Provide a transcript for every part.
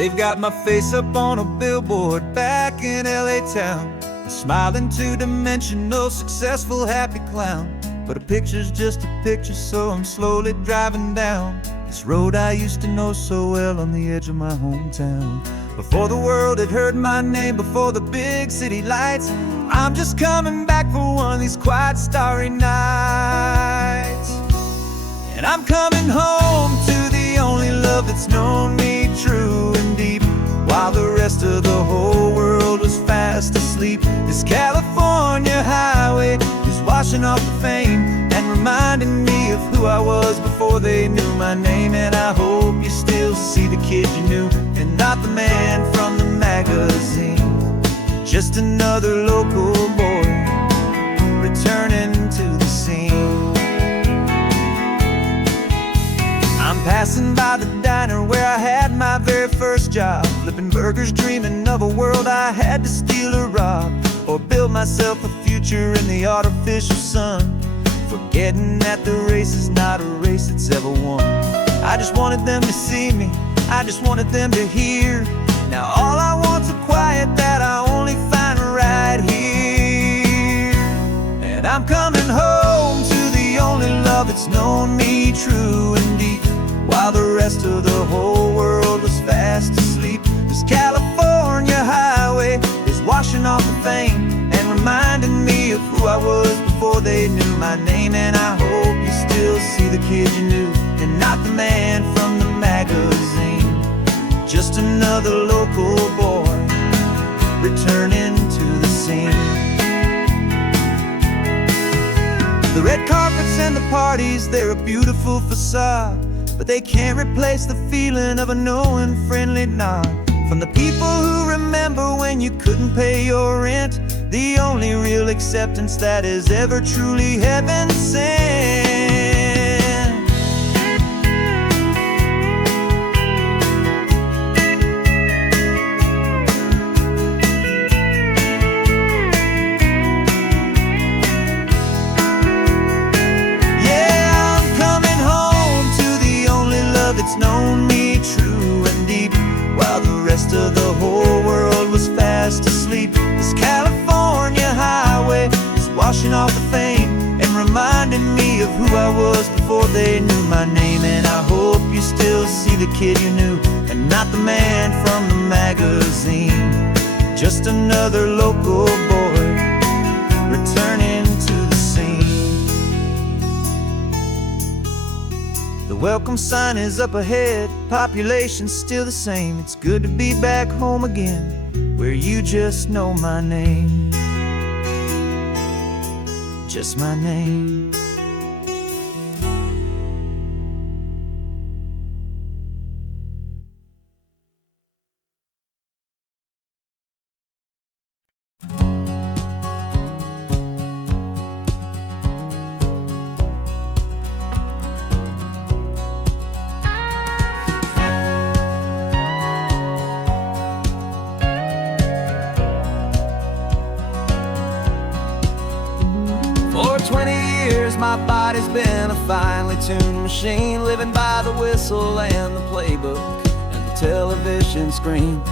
They've got my face up on a billboard back in LA town, a smiling two-dimensional, successful, happy clown. But a picture's just a picture, so I'm slowly driving down this road I used to know so well on the edge of my hometown. Before the world had heard my name, before the big city lights, I'm just coming back for one of these quiet, starry nights. And I'm coming home to the only love that's known me true and deep, while the rest of the whole world was fast asleep. This California highway is washing off the fame and reminding me of who I was before they knew my name. And I hope you still see the kid you knew, and not the man from the magazine. Just another local boy returning to the scene. I'm passing by the diner where I had my very first job, flipping burgers, dreaming of a world I had to steal or rob, or build myself a future in the artificial sun, forgetting that the race is not a race that's ever won. I just wanted them to see me, I just wanted them to hear. Now all I want's a quiet that I only find right here. And I'm coming home to the only love that's known me true and deep, while the rest of the whole world was fast asleep. This California highway is washing off the fame and reminding me of who I was before they knew my name. And I hope you still see the kid you knew, and not the man from the magazine. Just another local boy returning to the scene. The red carpets and the parties, they're a beautiful facade, but they can't replace the feeling of a knowing, friendly nod from the people who remember when you couldn't pay your rent. The only real acceptance that is ever truly heaven sent. It's known me true and deep, while the rest of the whole world was fast asleep. This California highway is washing off the fame and reminding me of who I was before they knew my name. And I hope you still see the kid you knew, and not the man from the magazine. Just another local boy returning to the scene. The welcome sign is up ahead, population's still the same. It's good to be back home again, where you just know my name. Just my name. For 20 years my body's been a finely tuned machine, living by the whistle and the playbook and the television screen.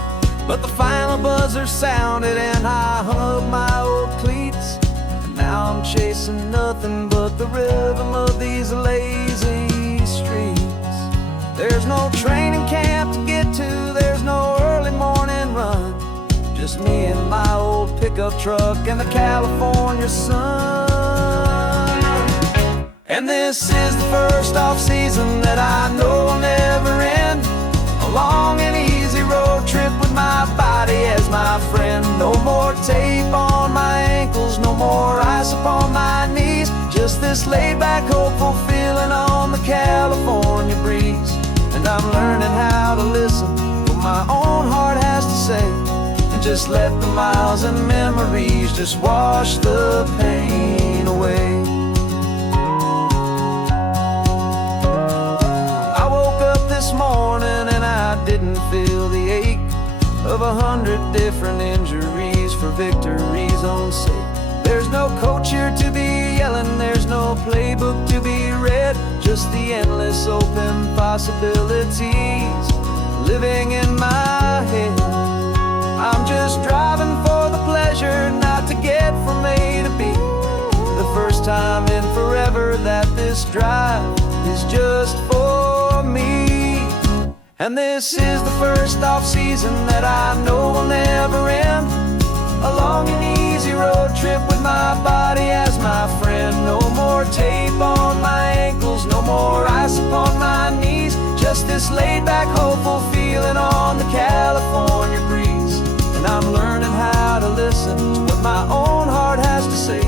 But the final buzzer sounded and I hung up my old cleats, and now I'm chasing nothing but the rhythm of these lazy streets. There's no training camp to get to, there's no early morning run, just me and my old pickup truck and the California sun. And this is the first off-season that I know will never end, a long and easy road trip with my body as my friend. No more tape on my ankles, no more ice upon my knees, just this laid-back, hopeful feeling on the California breeze. And I'm learning how to listen to what my own heart has to say, and just let the miles and memories just wash the pain away. This morning and I didn't feel the ache of 100 different injuries for victory's own sake. There's no coach here to be yelling, there's no playbook to be read, just the endless open possibilities living in my time in forever that this drive is just for me. And this is the first off-season that I know will never end. A long and easy road trip with my body as my friend. No more tape on my ankles, no more ice upon my knees. Just this laid-back, hopeful feeling on the California breeze. And I'm learning how to listen to what my own heart has to say,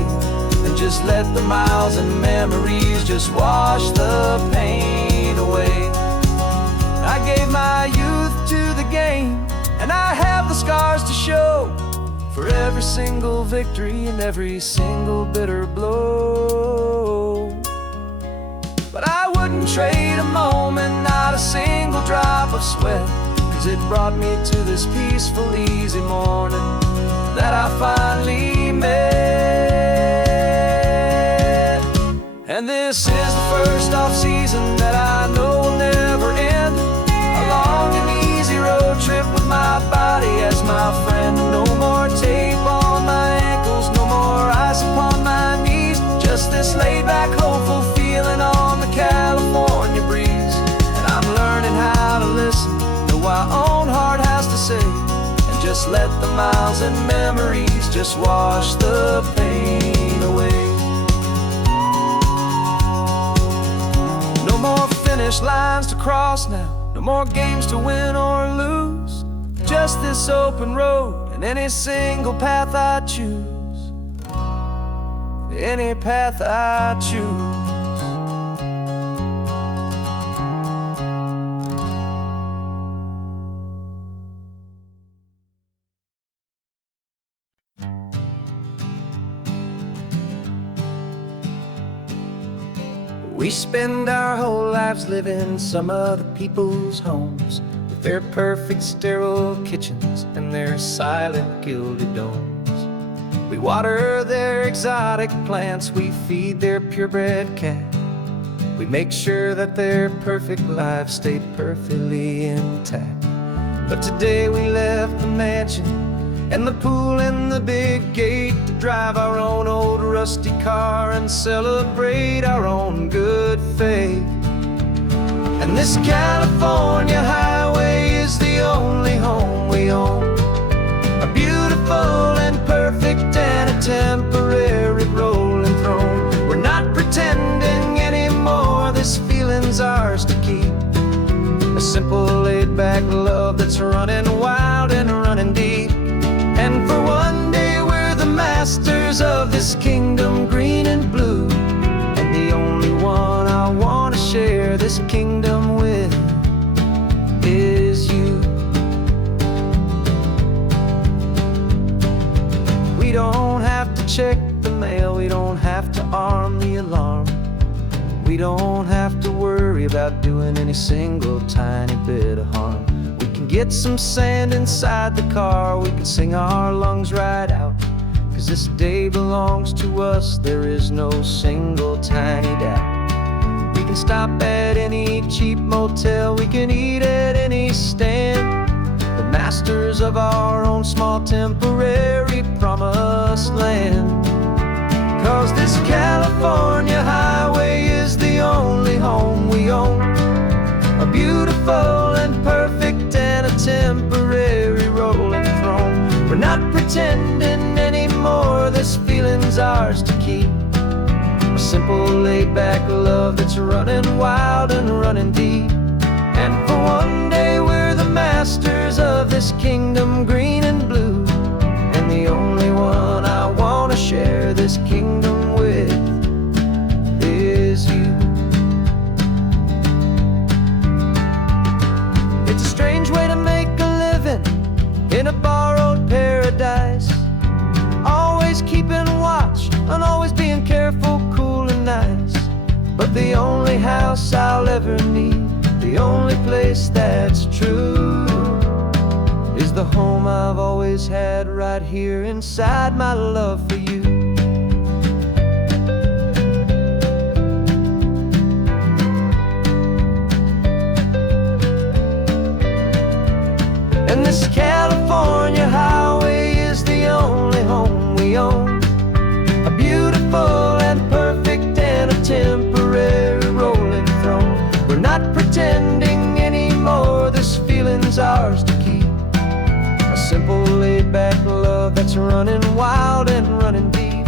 and just let the miles and memories just wash the pain away. I gave my youth to the game, and I have the scars to show for every single victory and every single bitter blow. But I wouldn't trade a moment, not a single drop of sweat, 'cause it brought me to this peaceful, easy morning that I finally met. And this is the first off-season that I know will never end. A long and easy road trip with my body as my friend. No more tape on my ankles, no more ice upon my knees. Just this laid-back, hopeful feeling on the California breeze. And I'm learning how to listen to what my own heart has to say, and just let the miles and memories just wash the pain away. No more finish lines to cross now, no more games to win or lose. Just this open road and any single path I choose. Any path I choose. We spend our whole lives living some other people's homes, with their perfect sterile kitchens and their silent gilded domes. We water their exotic plants, we feed their purebred cat. We make sure that their perfect lives stayed perfectly intact. But today we left the mansion and the pool and the big gate to drive our own old rusty car and celebrate our own good faith. And this California highway is the only home we own, a beautiful and perfect and a temporary rolling throne. We're not pretending anymore, this feeling's ours to keep. A simple laid-back love that's running wild and running deep. And for one day we're the masters of this kingdom green and blue, and the only one I want to share this kingdom with is you. We don't have to check the mail, we don't have to arm the alarm. We don't have to worry about doing any single tiny bit of harm. We can get some sand inside the car, we can sing our lungs right out, 'cause this day belongs to us, there is no single tiny doubt. We can stop at any cheap motel, we can eat at any stand, the masters of our own small temporary promised land. 'Cause this California highway is the only home we own, a beautiful and perfect and a temporary rolling throne. We're not pretending anymore, this feeling's ours to keep. A simple laid-back love that's running wild and running deep. And for one day we're the masters of this kingdom green and blue, and the only one I want to share this kingdom with is you. It's a strange way to make a living in a borrowed paradise, always keeping watch and always being careful, cool and nice. But the only house I'll ever need, the only place that's true, is the home I've always had right here inside my love for you. And this California highway is the only home we own, a beautiful and perfect back love that's running wild and running deep.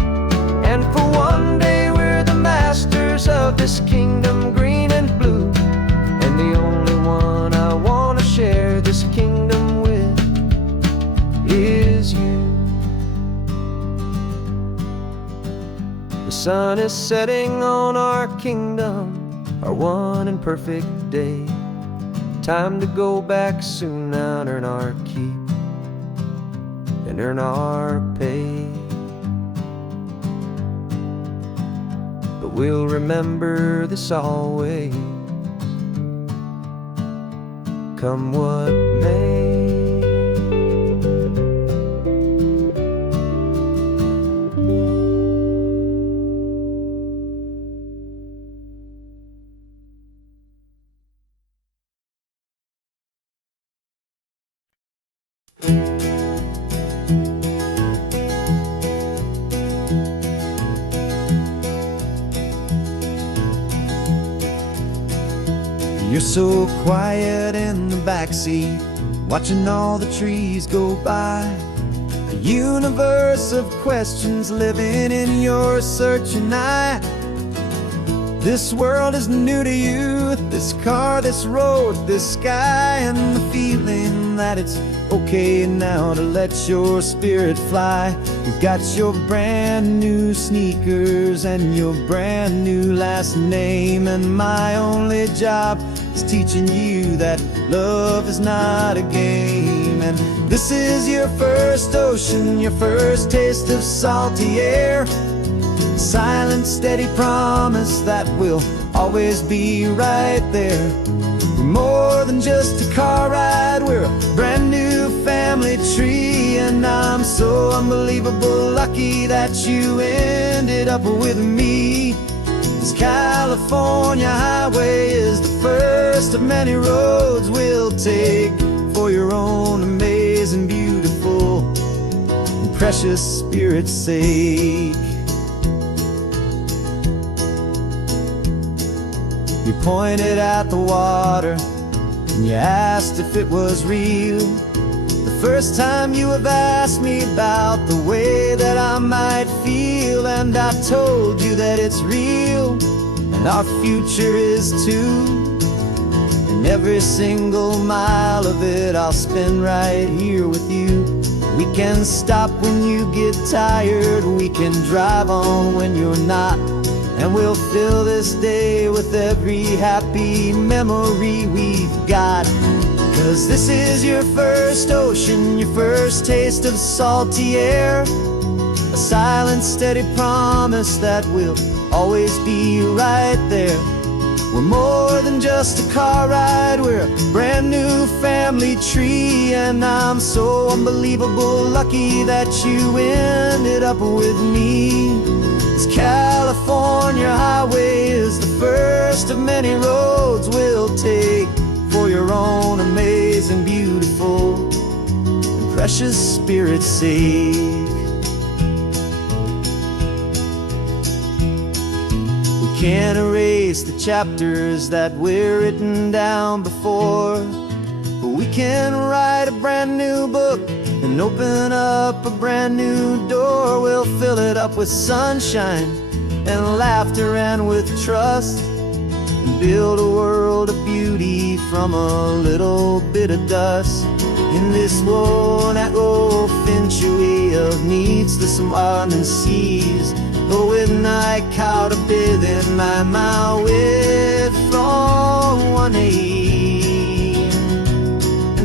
And for one day we're the masters of this kingdom, green and blue. And the only one I want to share this kingdom with is you. The sun is setting on our kingdom, our one and perfect day. Time to go back soon now and earn our keep and earn our pay. But we'll remember this always, come what may. You're so quiet in the backseat, watching all the trees go by. A universe of questions living in your searching eye. This world is new to you, this car, this road, this sky, and the feeling that it's okay now to let your spirit fly. You've got your brand new sneakers and your brand new last name, and my only job is teaching you that love is not a game. And this is your first ocean, your first taste of salty air. Silent, steady promise that we'll always be right there. We're more than just a car ride, we're a brand new family tree. And I'm so unbelievable lucky that you ended up with me. This California highway is the first of many roads we'll take for your own amazing, beautiful, and precious spirit's sake. You pointed at the water and you asked if it was real. The first time you have asked me about the way that I might feel, and I told you that it's real and our future is too. And every single mile of it I'll spend right here with you. We can stop when you get tired, we can drive on when you're not, and we'll fill this day with every happy memory we've got. 'Cause this is your first ocean, your first taste of salty air. A silent, steady promise that we'll always be right there. We're more than just a car ride, we're a brand new family tree. And I'm so unbelievable lucky that you ended up with me. This California highway is the first of many roads we'll take for your own amazing, beautiful, and precious spirit's sake. We can't erase the chapters that we're written down before, but we can write a brand new book and open up a brand new door. We'll fill it up with sunshine and laughter and with trust, and build a world of beauty from a little bit of dust. In this world that finchue of needs the smiling seas, but with night caught a bit in my way from one aid.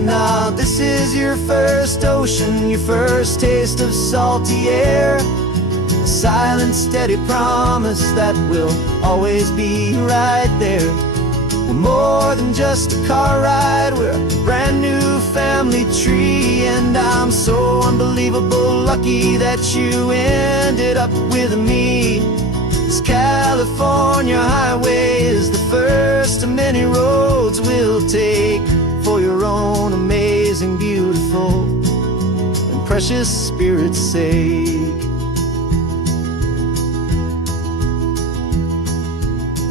Now this is your first ocean, your first taste of salty air. A silent, steady promise that we'll always be right there. We're more than just a car ride, we're a brand new family tree. And I'm so unbelievable lucky that you ended up with me. This California highway is the first of many roads we'll take for your own amazing, beautiful, and precious spirit's sake.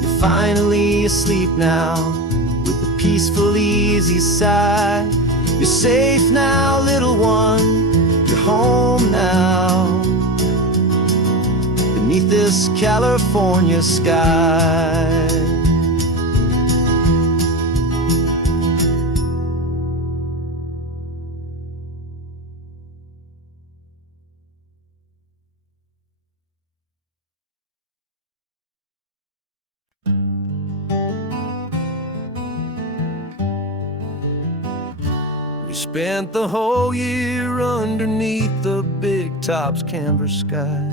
You're finally asleep now with a peaceful, easy sigh. You're safe now, little one. Your home now, beneath this California sky. We spent the whole year underneath the big top's canvas sky,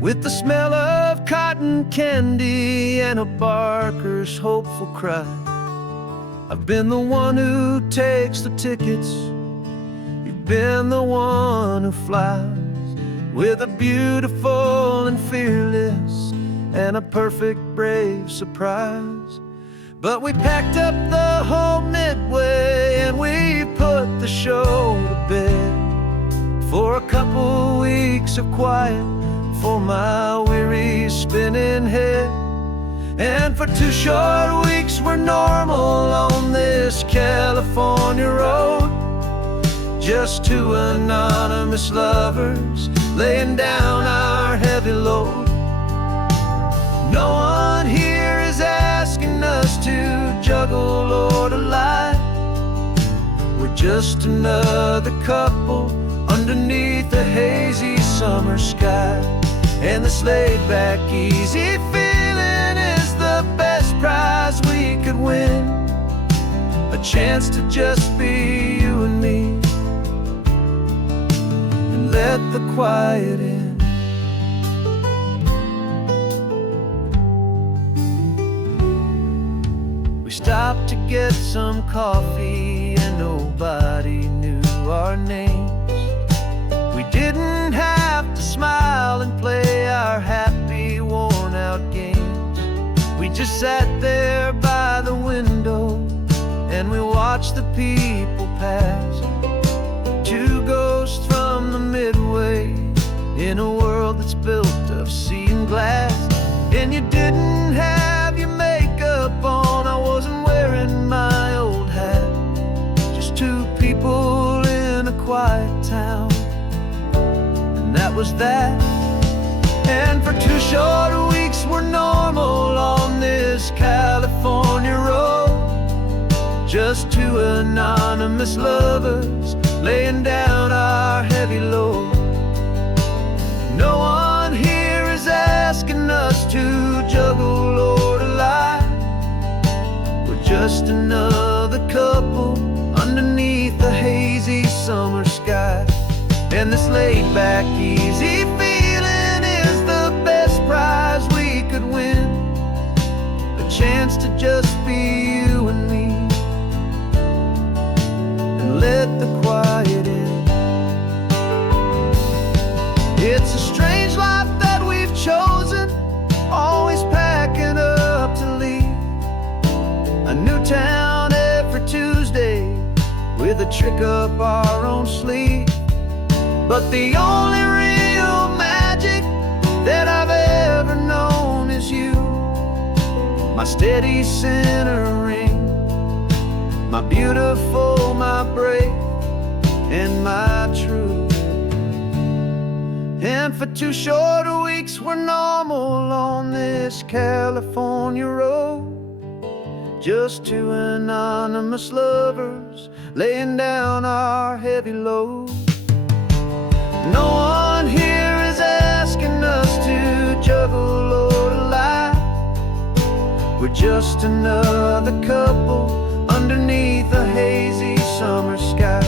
with the smell of cotton candy and a barker's hopeful cry. I've been the one who takes the tickets, you've been the one who flies, with a beautiful and fearless and a perfect brave surprise. But we packed up the whole Midway and we put the show to bed, for a couple weeks of quiet for my weary spinning head. And for 2 short weeks we're normal on this California road, just 2 anonymous lovers laying down our heavy load. No one here is asking us to juggle or to lie. We're just another couple underneath a hazy summer sky. And this laid-back, easy feeling is the best prize we could win, a chance to just be you and me, and let the quiet in. We stopped to get some coffee and nobody knew our names. We didn't have to smile and play our happy, worn-out games. We just sat there by the window and we watched the people pass, 2 ghosts from the Midway in a world that's built of sea and glass. And you didn't have your makeup on, I wasn't wearing my old hat, just 2 people in a quiet town, and that was that. And for 2 short weeks we're normal on this California road, just 2 anonymous lovers laying down our heavy load. No one here is asking us to juggle or to lie. We're just another couple underneath the hazy summer sky. And this laid-back, easy feeling is the best prize we could win, a chance to just be you and me, and let the quiet in. It's a strange life that we've chosen, always packing up to leave a new town every Tuesday with a trick up our own sleeve. But the only real magic that I've ever known is you, my steady centering, my beautiful, my brave, and my true. And for 2 short weeks we're normal on this California road, just 2 anonymous lovers laying down our heavy load. No one here is asking us to juggle or to lie. We're just another couple underneath a hazy summer sky.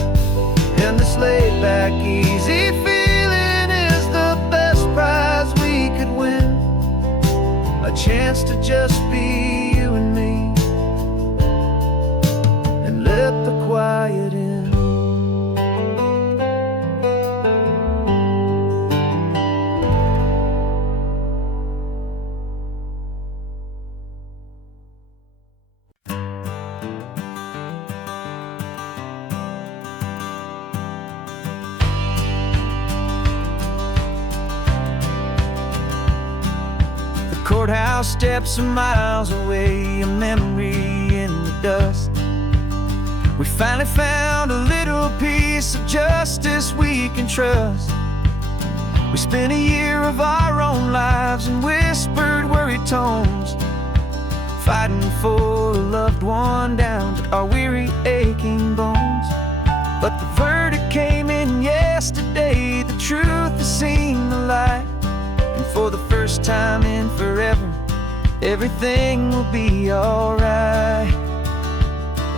And this laid-back, easy feeling is the best prize we could win, a chance to just be you and me, and let the quiet in. Courthouse steps are miles away, a memory in the dust. We finally found a little piece of justice we can trust. We spent a year of our own lives in whispered, worried tones, fighting for a loved one down to our weary, aching bones. But the verdict came in yesterday, the truth has seen the light. And for the first time in forever, everything will be alright.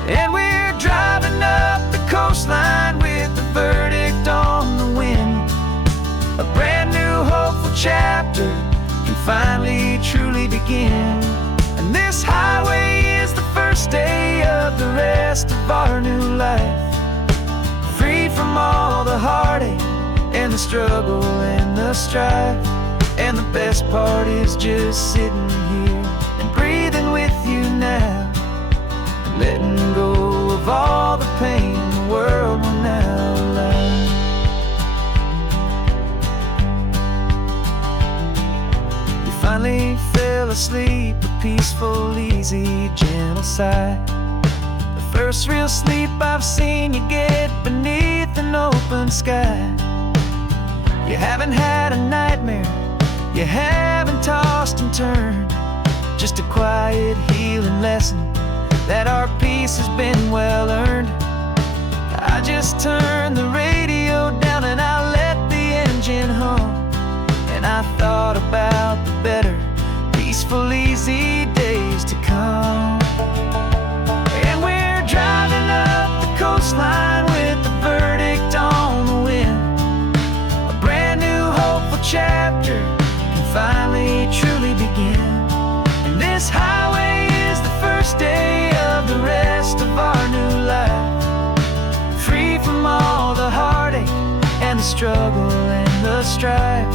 And we're driving up the coastline with the verdict on the wind. A brand new hopeful chapter can finally truly begin. And this highway is the first day of the rest of our new life. Free from all the heartache and the struggle and the strife. And the best part is just sitting here and breathing with you now, and letting go of all the pain the world will now allow. We finally fell asleep, a peaceful, easy, gentle sigh. The first real sleep I've seen you get beneath an open sky. You haven't had a nightmare, you haven't tossed and turned, just a quiet healing lesson that our peace has been well earned. I just turned the radio down and I let the engine hum, and I thought about the better, peaceful, easy days to come. And we're driving up the coastline with the verdict on the wind. A brand new hopeful chapter finally truly begin. And this highway is the first day of the rest of our new life. Free from all the heartache and the struggle and the strife.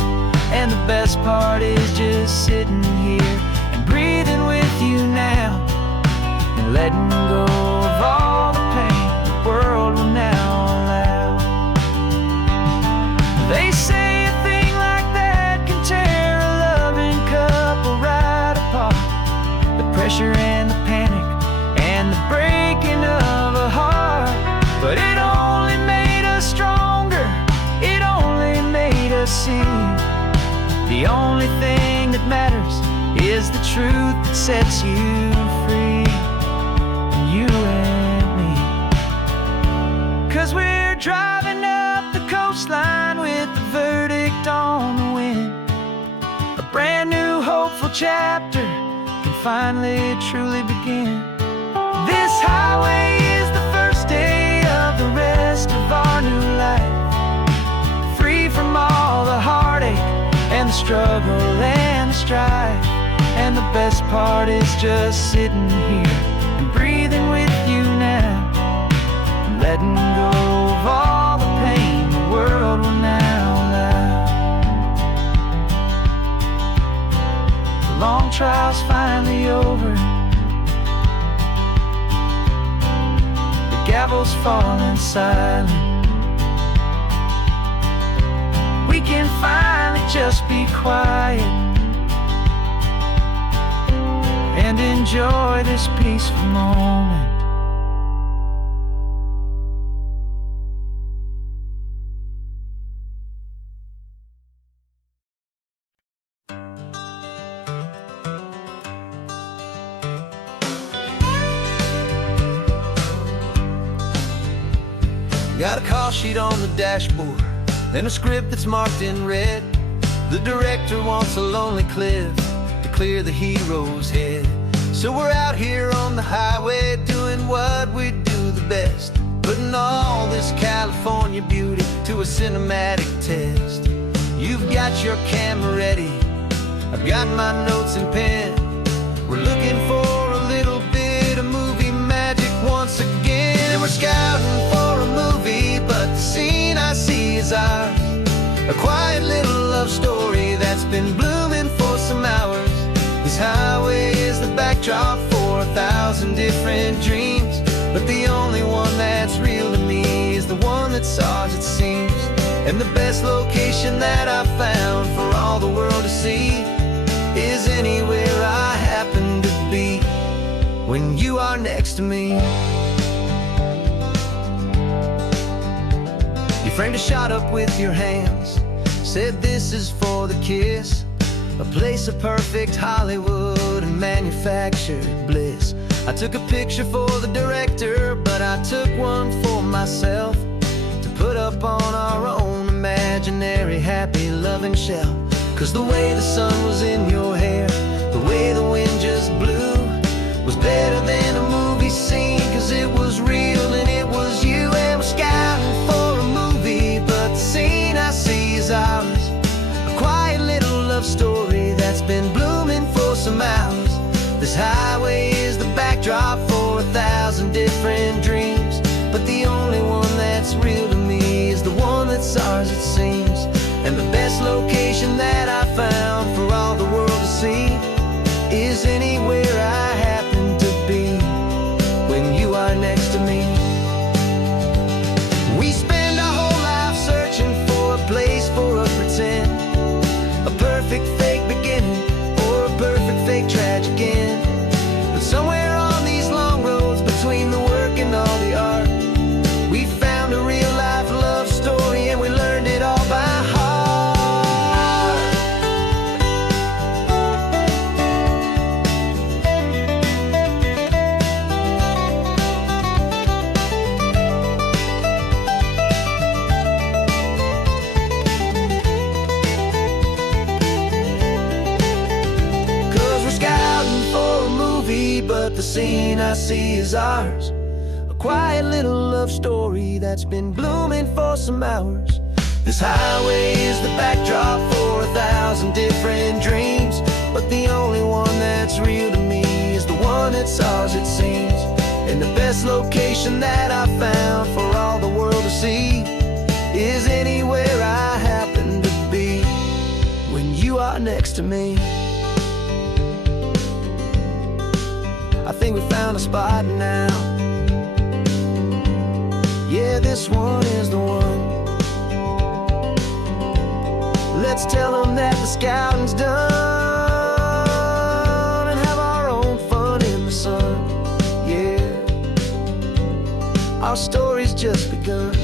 And the best part is just sitting here and breathing with you now, and letting go of all the pain the world will now allow. They say a thing like that can tear a loving couple right apart. The pressure and the panic and the breaking of a heart. But it only made us stronger, it only made us see the only thing that matters is the truth that sets you free, you and me. 'Cause we're driving up the coastline with the verdict on the wind. A brand new hopeful chapter can finally truly begin. This highway is the first day of the rest of our new life. Free from all the heartache and the struggle and the strife. And the best part is just sitting here and breathing with you now, and letting go of all the pain the world will now allow. The long trial's finally over, the gavel's falling silent. We can finally just be quiet and enjoy this peaceful moment. Got a call sheet on the dashboard and a script that's marked in red. The director wants a lonely cliff to clear the hero's head. So we're out here on the highway doing what we do the best, putting all this California beauty to a cinematic test. You've got your camera ready, I've got my notes and pen. We're looking for a little bit of movie magic once again. And we're scouting for a movie, but the scene I see is ours. A quiet little love story that's been blooming for some hours. This highway is the backdrop for 1,000 different dreams, but the only one that's real to me is the one that's ours, it seems. And the best location that I've found for all the world to see is anywhere I happen to be when you are next to me. framed a shot up with your hands, said this is for the kiss, a place of perfect Hollywood and manufactured bliss. I took a picture for the director, but I took one for myself to put up on our own imaginary happy loving shelf. Cause the way the sun was in your hair, the way the wind just blew, was better than a movie scene. Cause it was real and it was you, and we're scouting for a movie, but the scene I see is ours. A quiet little love story that's been blooming for some hours. This highway is the backdrop for 1,000 different dreams, but the only one that's real to me is the one that's ours, it seems. And the best location that I found for all the world to see is anywhere I happen to be when you are next to me. We spend our whole life searching for a place for a pretend, a perfect fake beginning or a perfect fake tragic end. But somewhere on these long roads between the work and all the art, we found a real life love story, and we learned it all by heart. But the scene I see is ours, a quiet little love story that's been blooming for some hours. This highway is the backdrop for 1,000 different dreams, but the only one that's real to me is the one that's ours, it seems. And the best location that I found for all the world to see is anywhere I happen to be when you are next to me. I think we found a spot now. Yeah, this one is the one. Let's tell them that the scouting's done and have our own fun in the sun. Yeah, our story's just begun.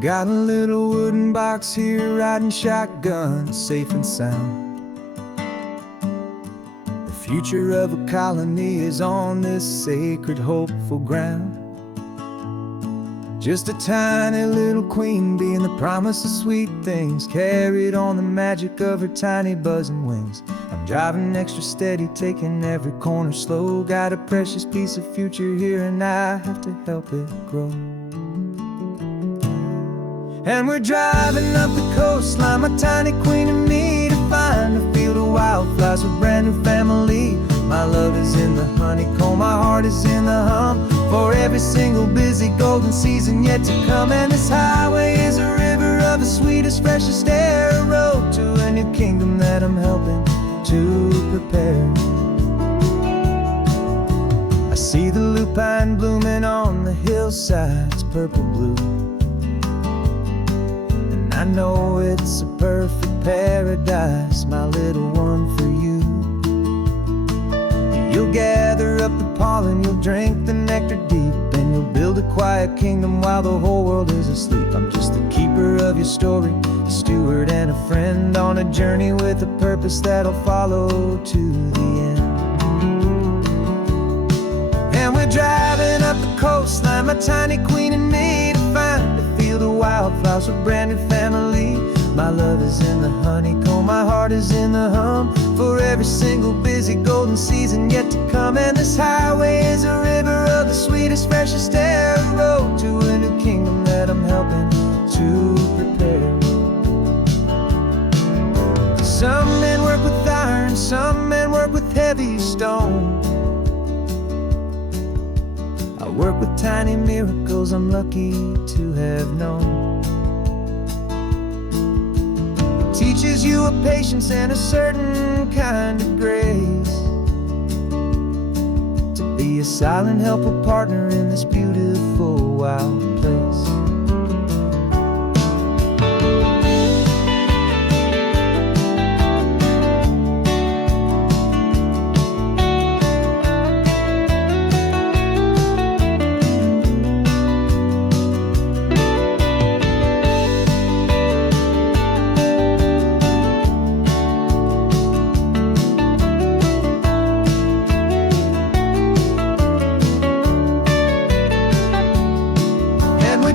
Got a little wooden box here, riding shotgun, safe and sound. The future of a colony is on this sacred, hopeful ground. Just a tiny little queen bee and the promise of sweet things, carried on the magic of her tiny buzzing wings. I'm driving extra steady, taking every corner slow. Got a precious piece of future here and I have to help it grow. And we're driving up the coastline, my tiny queen and me, to find a field of wildflowers with brand new family. My love is in the honeycomb, my heart is in the hum, for every single busy golden season yet to come. And this highway is a river of the sweetest, freshest air, a road to a new kingdom that I'm helping to prepare. I see the lupine blooming on the hillsides, purple blue, I know it's a perfect paradise, my little one, for you. You'll gather up the pollen, you'll drink the nectar deep, and you'll build a quiet kingdom while the whole world is asleep. I'm just the keeper of your story, a steward and a friend, on a journey with a purpose that'll follow to the end. And we're driving up the coastline, my tiny queen and me, to find a field of wildflowers with brand new family. My love is in the honeycomb, my heart is in the hum, for every single busy golden season yet to come. And this highway is a river of the sweetest, freshest air, a road to a new kingdom that I'm helping to prepare. Some men work with iron, some men work with heavy stone. I work with tiny miracles I'm lucky to have known. It teaches you a patience and a certain kind of grace, to be a silent, helpful partner in this beautiful, wild place.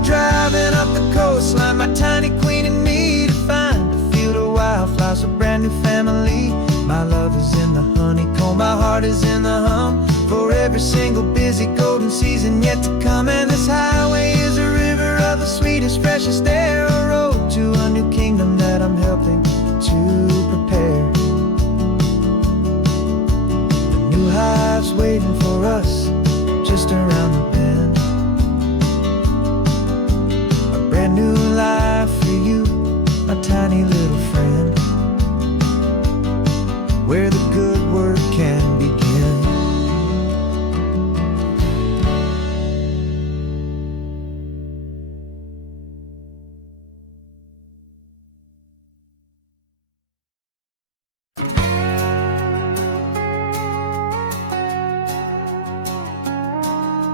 Driving up the coastline, my tiny queen and me, to find a field of wildflowers, a brand new family. My love is in the honeycomb, my heart is in the hum, for every single busy golden season yet to come. And this highway is a river of the sweetest, freshest air, a road to a new kingdom that I'm helping to prepare. The new hive's waiting for us just around the bend. Brand new life for you, my tiny little friend, where the good work can begin.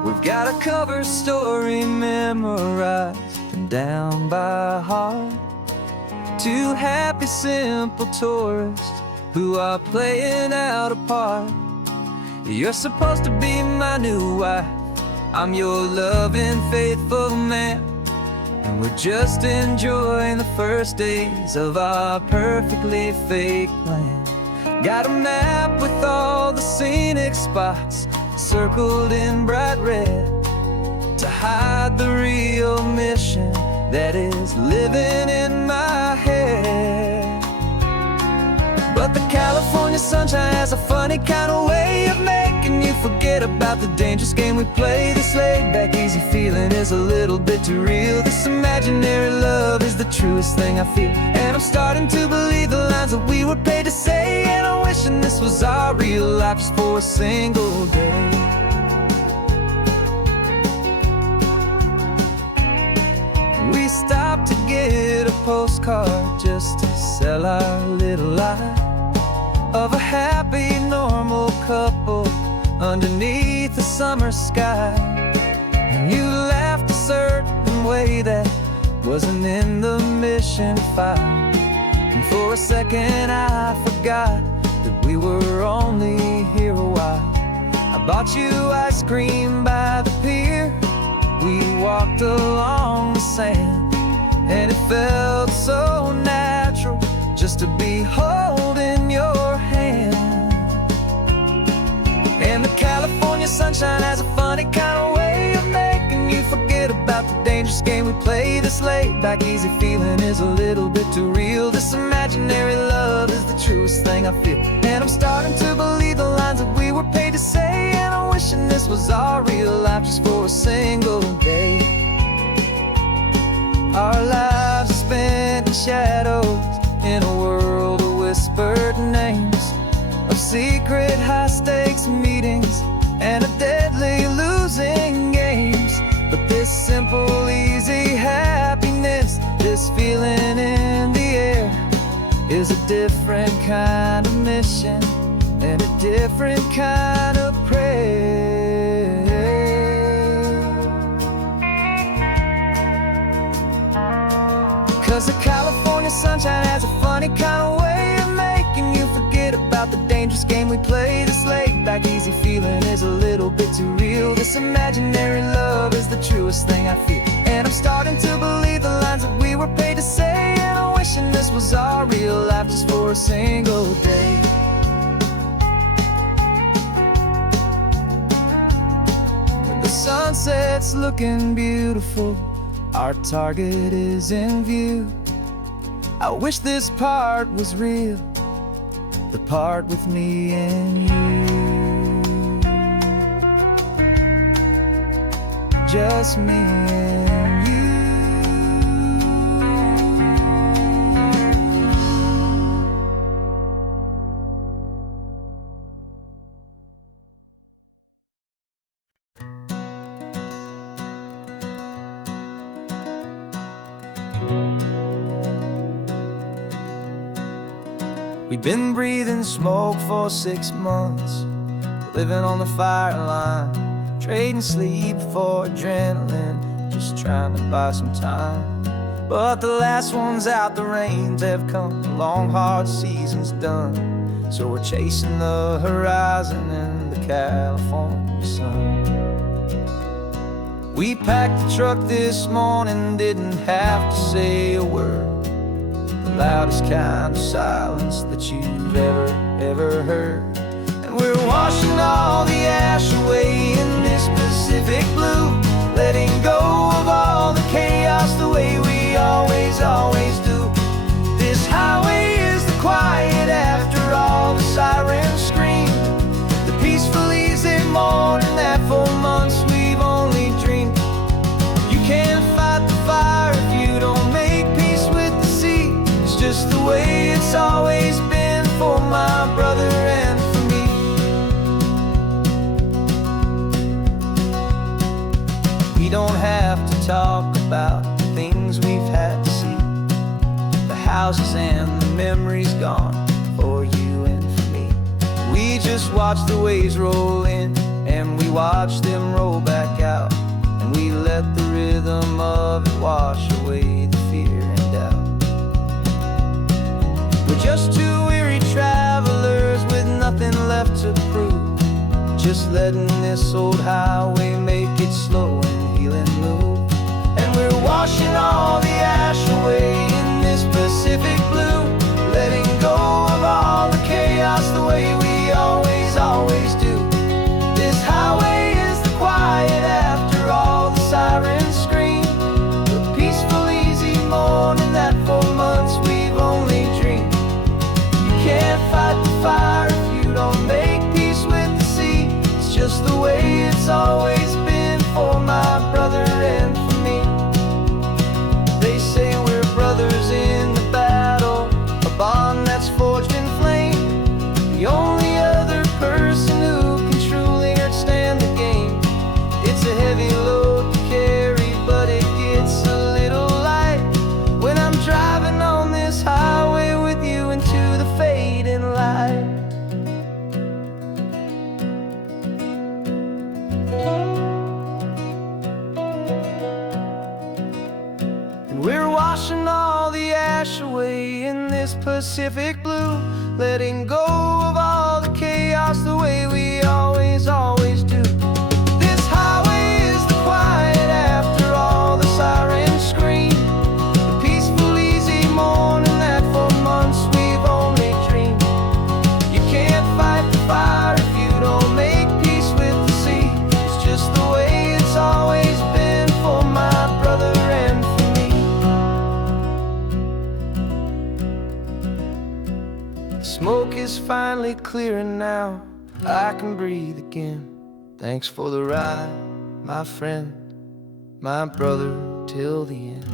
We've got a cover story memorized and down by heart. Two happy, simple tourists who are playing out a part. You're supposed to be my new wife, I'm your loving, faithful man, and we're just enjoying the first days of our perfectly fake plan. Got a map with all the scenic spots circled in bright red to hide the real mission that is living in my head. But the California sunshine has a funny kind of way of making you forget about the dangerous game we play. This laid-back, easy feeling is a little bit too real. This imaginary love is the truest thing I feel, and I'm starting to believe the lines that we were paid to say. And I'm wishing this was our real life just for a single day. We stopped to get a postcard just to sell our little lie of a happy, normal couple underneath the summer sky. And you laughed a certain way that wasn't in the mission file, and for a second I forgot that we were only here a while. I bought you ice cream by the pier, we walked along the sand, and it felt so natural just to be holding your hand. And the California sunshine has a funny kind of way of making you forget about the dangerous game we play. This laid-back, easy feeling is a little bit too real. This imaginary love is the truest thing I feel, and I'm starting to believe the lines that we were paid to say. And I'm wishing this was our real life just for a single day. Our lives are spent in shadows, in a world of whispered names, of secret high-stakes meetings and of deadly losing games. But this simple, easy happiness, this feeling in the air, is a different kind of mission and a different kind of prayer. 'Cause the California sunshine has a funny kind of way of making you forget about the dangerous game we play. This laid-back, easy feeling is a little bit too real. This imaginary love is the truest thing I feel, and I'm starting to believe the lines that we were paid to say. And I'm wishing this was our real life just for a single day. The sunset's looking beautiful, our target is in view. I wish this part was real, the part with me and you, just me and you. We've been breathing smoke for 6 months, living on the fire line, trading sleep for adrenaline, just trying to buy some time. But the last one's out, the rains have come, the long hard season's done. So we're chasing the horizon in the California sun. We packed the truck this morning, didn't have to say a word. The loudest kind of silence that you've ever heard. And we're washing all the ash away in this Pacific blue, letting go of all the chaos the way we always do. This highway is the quiet after all the sirens scream, the peaceful easy morning that for months we've only dreamed. You can't fight the fire if you don't make peace with the sea. It's just the way it's always been for my brother and for me. We don't have to talk about the things we've had to see, the houses and the memories gone for you and for me. We just watch the waves roll in and we watch them roll back out, and we let the rhythm of it wash away the fear and doubt. We're just two weary travelers with nothing left to prove, just letting this old highway make it slow and healing move. And we're washing all the ash away in this Pacific blue, letting go of all the chaos the way we always do. This highway is the quiet after all the sirens scream, the peaceful easy morning that for months we've only dreamed. You can't fight the fire if you don't make peace with the sea. It's just the way it's always been for my brother and for me. They say we're brothers in the battle, a bond that's forged in flame. The only other person who can truly understand the game. It's a heavy load to carry, but it gets a little light when I'm driving on this highway with you into the fading light. And we're washing all the ash away in this Pacific blue, letting go of all the chaos the way we always do. This highway is the quiet after all the sirens scream, the peaceful easy morning that for months we've only dreamed. You can't fight the fire if you don't make peace with the sea. It's just the way it's always been for my brother and for me. The smoke is finally clearing now, I can breathe again. Thanks for the ride, my friend, my brother, till the end.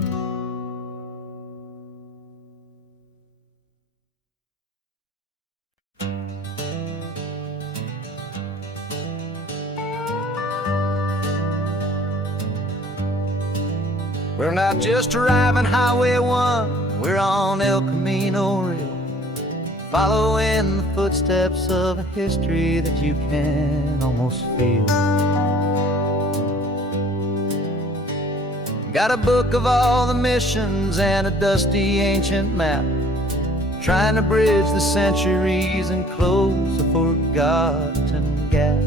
We're not just driving Highway 1, we're on El Camino Real, following the footsteps of a history that you can almost feel. Got a book of all the missions and a dusty ancient map, trying to bridge the centuries and close a forgotten gap.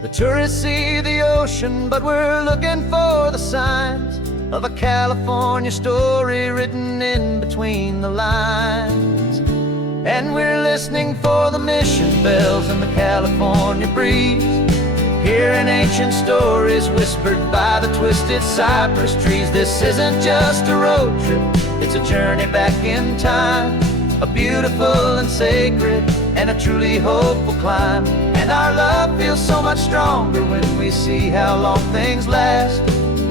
The tourists see the ocean, but we're looking for the signs of a California story written in between the lines. And we're listening for the mission bells in the California breeze, hearing ancient stories whispered by the twisted cypress trees. This isn't just a road trip, it's a journey back in time, a beautiful and sacred and a truly hopeful climb. And our love feels so much stronger when we see how long things last,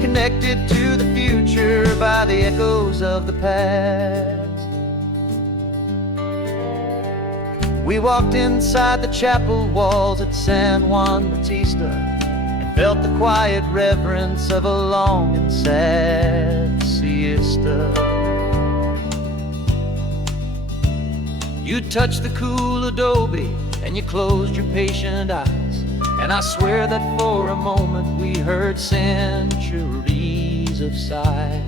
connected to the future by the echoes of the past. We walked inside the chapel walls at San Juan Bautista and felt the quiet reverence of a long and sad siesta. You touched the cool adobe and you closed your patient eyes, and I swear that for a moment we heard centuries of sighs.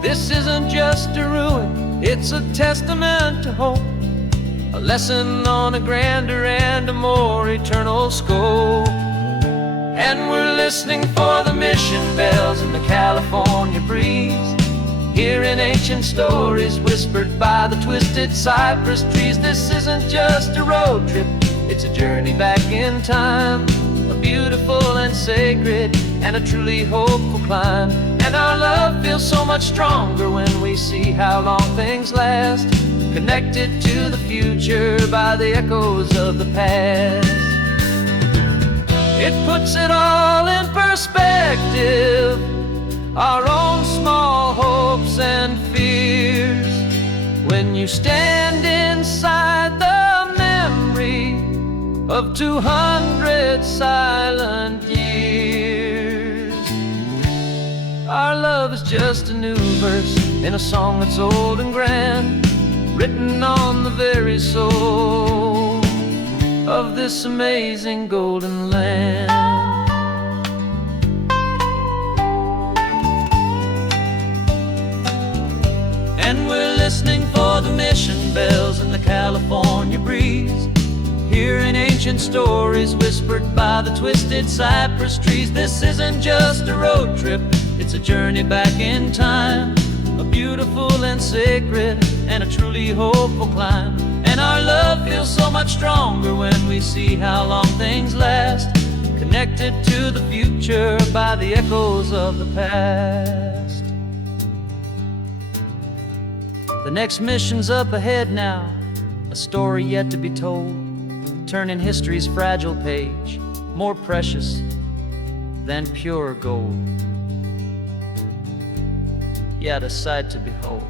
This isn't just a ruin, it's a testament to hope, a lesson on a grander and a more eternal scope. And we're listening for the mission bells in the California breeze, hearing ancient stories whispered by the twisted cypress trees. This isn't just a road trip, it's a journey back in time, a beautiful and sacred and a truly hopeful climb. And our love feels so much stronger when we see how long things last, connected to the future by the echoes of the past. It puts it all in perspective, our own small hopes and fears, when you stand inside the memory of 200 silent years. Our love is just a new verse in a song that's old and grand, written on the very soul of this amazing golden land. And we're listening for the mission bells in the California breeze, hearing ancient stories whispered by the twisted cypress trees. This isn't just a road trip, it's a journey back in time, a beautiful and sacred and a truly hopeful climb. And our love feels so much stronger when we see how long things last, connected to the future by the echoes of the past. The next mission's up ahead now, a story yet to be told, turning history's fragile page more precious than pure gold. Yet a sight to behold.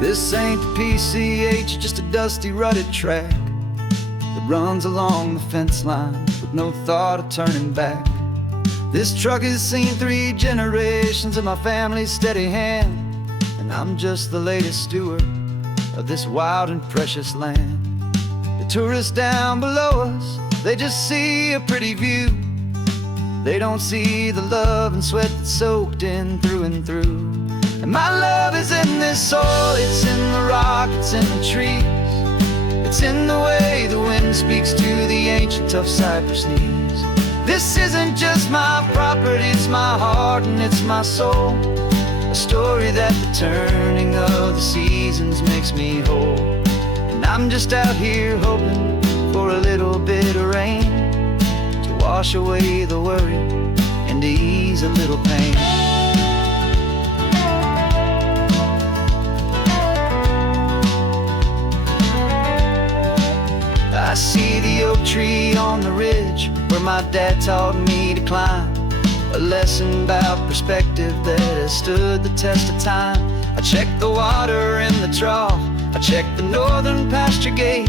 This ain't the PCH, just a dusty, rutted track that runs along the fence line with no thought of turning back. This truck has seen 3 generations of my family's steady hand, and I'm just the latest steward of this wild and precious land. The tourists down below us, they just see a pretty view. They don't see the love and sweat that's soaked in through and through. And my love is in this soil, it's in the rock, it's in the trees, it's in the way the wind speaks to the ancient tough cypress knees. This isn't just my property, it's my heart and it's my soul, a story that the turning of the seasons makes me whole. And I'm just out here hoping for a little bit of rain to wash away the worry and to ease a little pain. I see the oak tree on the ridge where my dad taught me to climb, a lesson about perspective that has stood the test of time. I check the water in the trough, I check the northern pasture gate,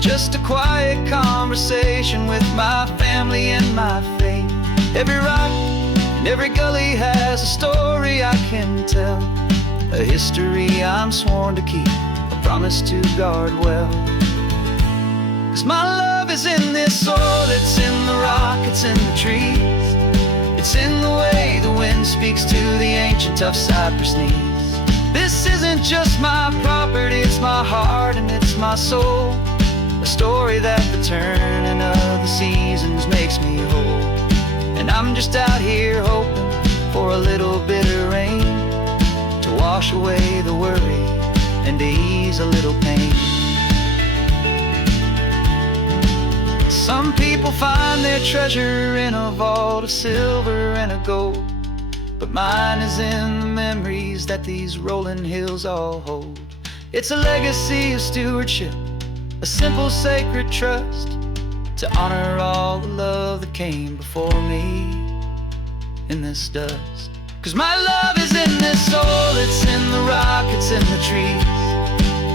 just a quiet conversation with my family and my faith. Every rock and every gully has a story I can tell, a history I'm sworn to keep, a promise to guard well. 'Cause my love is in this soil, it's in the rock, it's in the trees, it's in the way the wind speaks to the ancient tough cypress knees. This isn't just my property, it's my heart and it's my soul, a story that the turning of the seasons makes me whole. And I'm just out here hoping for a little bit of rain to wash away the worry and to ease a little pain. Some people find their treasure in a vault of silver and of gold, but mine is in the memories that these rolling hills all hold. It's a legacy of stewardship, a simple sacred trust to honor all the love that came before me in this dust. 'Cause my love is in this soul, it's in the rock, it's in the trees.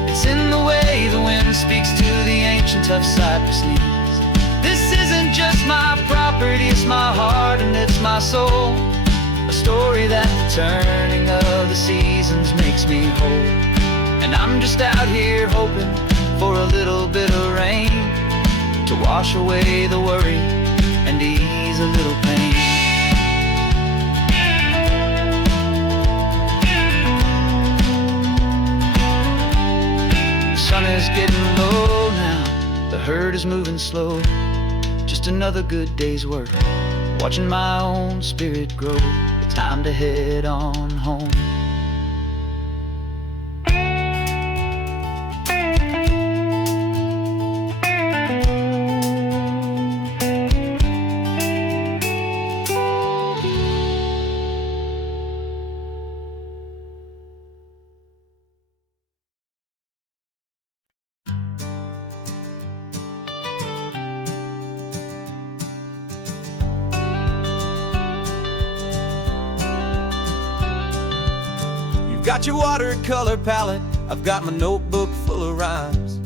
It's in the way the wind speaks to the ancient tough cypress knees. This isn't just my property, it's my heart and it's my soul. A story that the turning of the seasons makes me whole. And I'm just out here hoping for a little bit of rain to wash away the worry and ease a little pain. The sun is getting low now, the herd is moving slow. Just another good day's work, watching my own spirit grow. Time to head on home. Got your watercolor palette, I've got my notebook full of rhymes.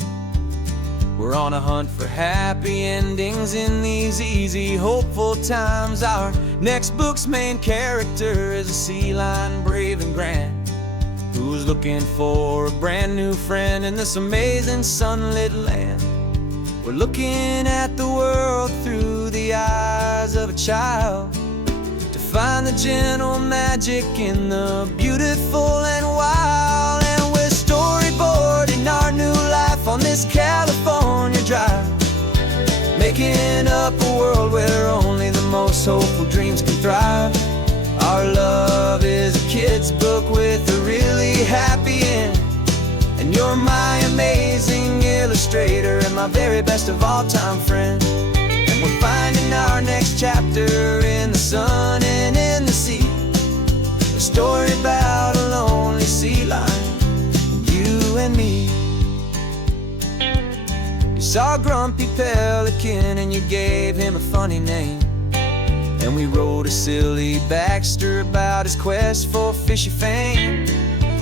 We're on a hunt for happy endings in these easy, hopeful times. Our next book's main character is a sea lion, brave and grand, who's looking for a brand new friend in this amazing sunlit land. We're looking at the world through the eyes of a child, find the gentle magic in the beautiful and wild. And we're storyboarding our new life on this California drive, making up a world where only the most hopeful dreams can thrive. Our love is a kid's book with a really happy end, and you're my amazing illustrator and my very best of all time friend. We're finding our next chapter in the sun and in the sea, a story about a lonely sea lion, you and me. You saw a grumpy pelican and you gave him a funny name, and we wrote a silly Baxter about his quest for fishy fame.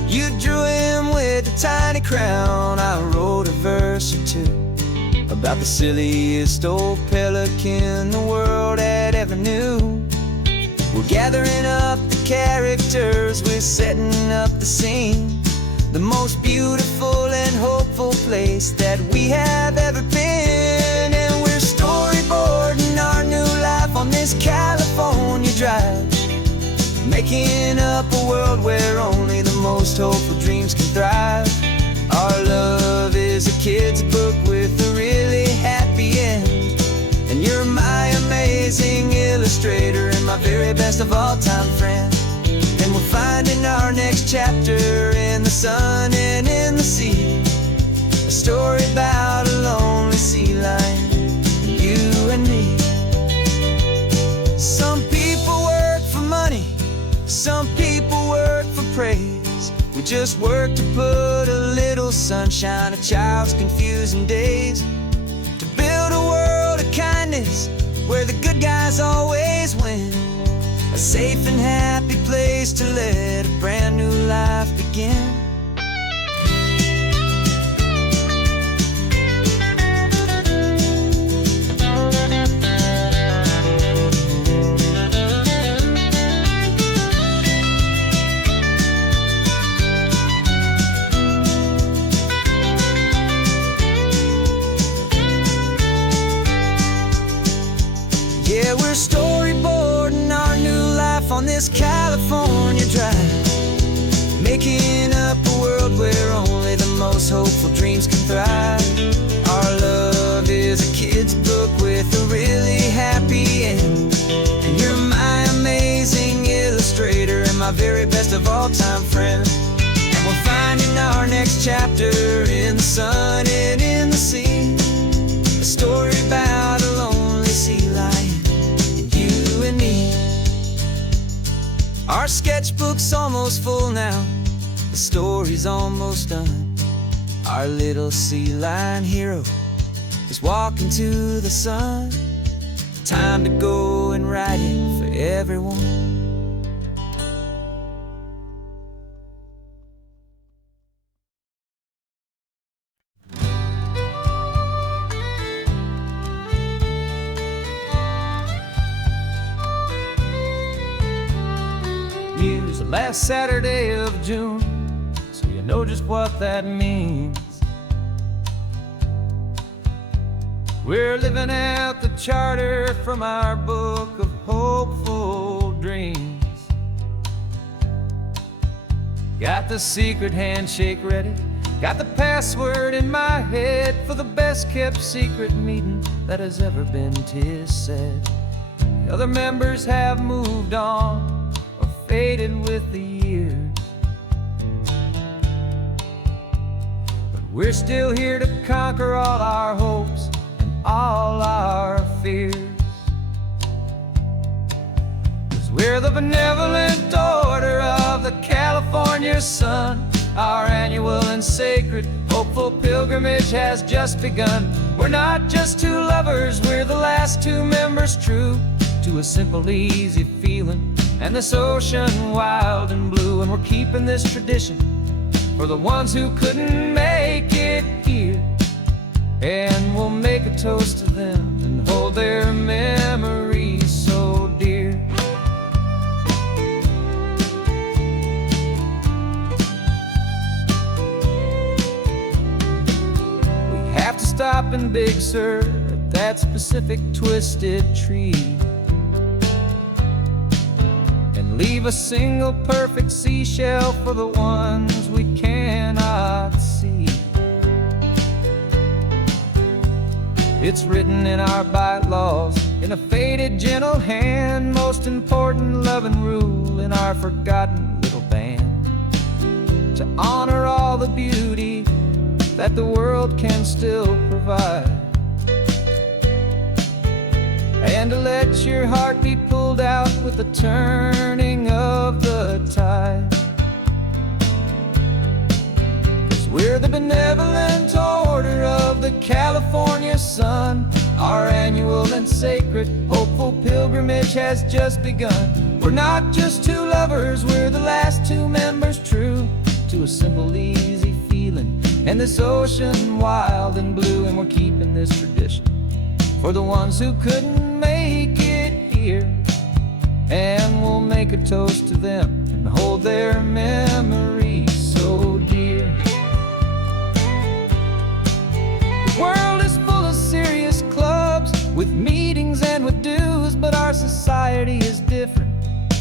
You drew him with a tiny crown, I wrote a verse or two about the silliest old pelican the world had ever knew. We're gathering up the characters, we're setting up the scene, the most beautiful and hopeful place that we have ever been. And we're storyboarding our new life on this California drive, making up a world where only the most hopeful dreams can thrive. Our love is a kid's book with a really happy end, and you're my amazing illustrator and my very best of all time friend. And we're finding our next chapter in the sun and in the sea, a story about a lonely sea lion, you and me. Some people work for money, some people work for praise. We just work to put a little sunshine in a child's confusing days, to build a world of kindness where the good guys always win, a safe and happy place to let a brand new life begin. Yeah, we're storyboarding our new life on this California drive, making up a world where only the most hopeful dreams can thrive. Our love is a kid's book with a really happy end, and you're my amazing illustrator and my very best of all time friend. And we're finding our next chapter in the sun and in the sea, a story about a lonely sea lion, you and me. Our sketchbook's almost full now, the story's almost done. Our little sea lion hero is walking to the sun. Time to go and write it for everyone. Use the last Saturday of June, so you know just what that means. We're living out the charter from our book of hopeful dreams. Got the secret handshake ready, got the password in my head for the best kept secret meeting that has ever been, 'tis said. The other members have moved on, faded with the years, but we're still here to conquer all our hopes and all our fears. 'Cause we're the benevolent order of the California sun. Our annual and sacred hopeful pilgrimage has just begun. We're not just two lovers, we're the last two members true to a simple, easy feeling and this ocean wild and blue. And we're keeping this tradition for the ones who couldn't make it here, and we'll make a toast to them and hold their memories so dear. We have to stop in Big Sur at that specific twisted tree, leave a single perfect seashell for the ones we cannot see. It's written in our bylaws in a faded gentle hand, most important loving rule in our forgotten little band, to honor all the beauty that the world can still provide, and to let your heart be pulled out with the turning of the tide. 'Cause we're the benevolent order of the California sun. Our annual and sacred hopeful pilgrimage has just begun. We're not just two lovers, we're the last two members true to a simple, easy feeling and this ocean wild and blue. And we're keeping this tradition for the ones who couldn't make it here, and we'll make a toast to them and hold their memories so dear. The world is full of serious clubs with meetings and with dues, but our society is different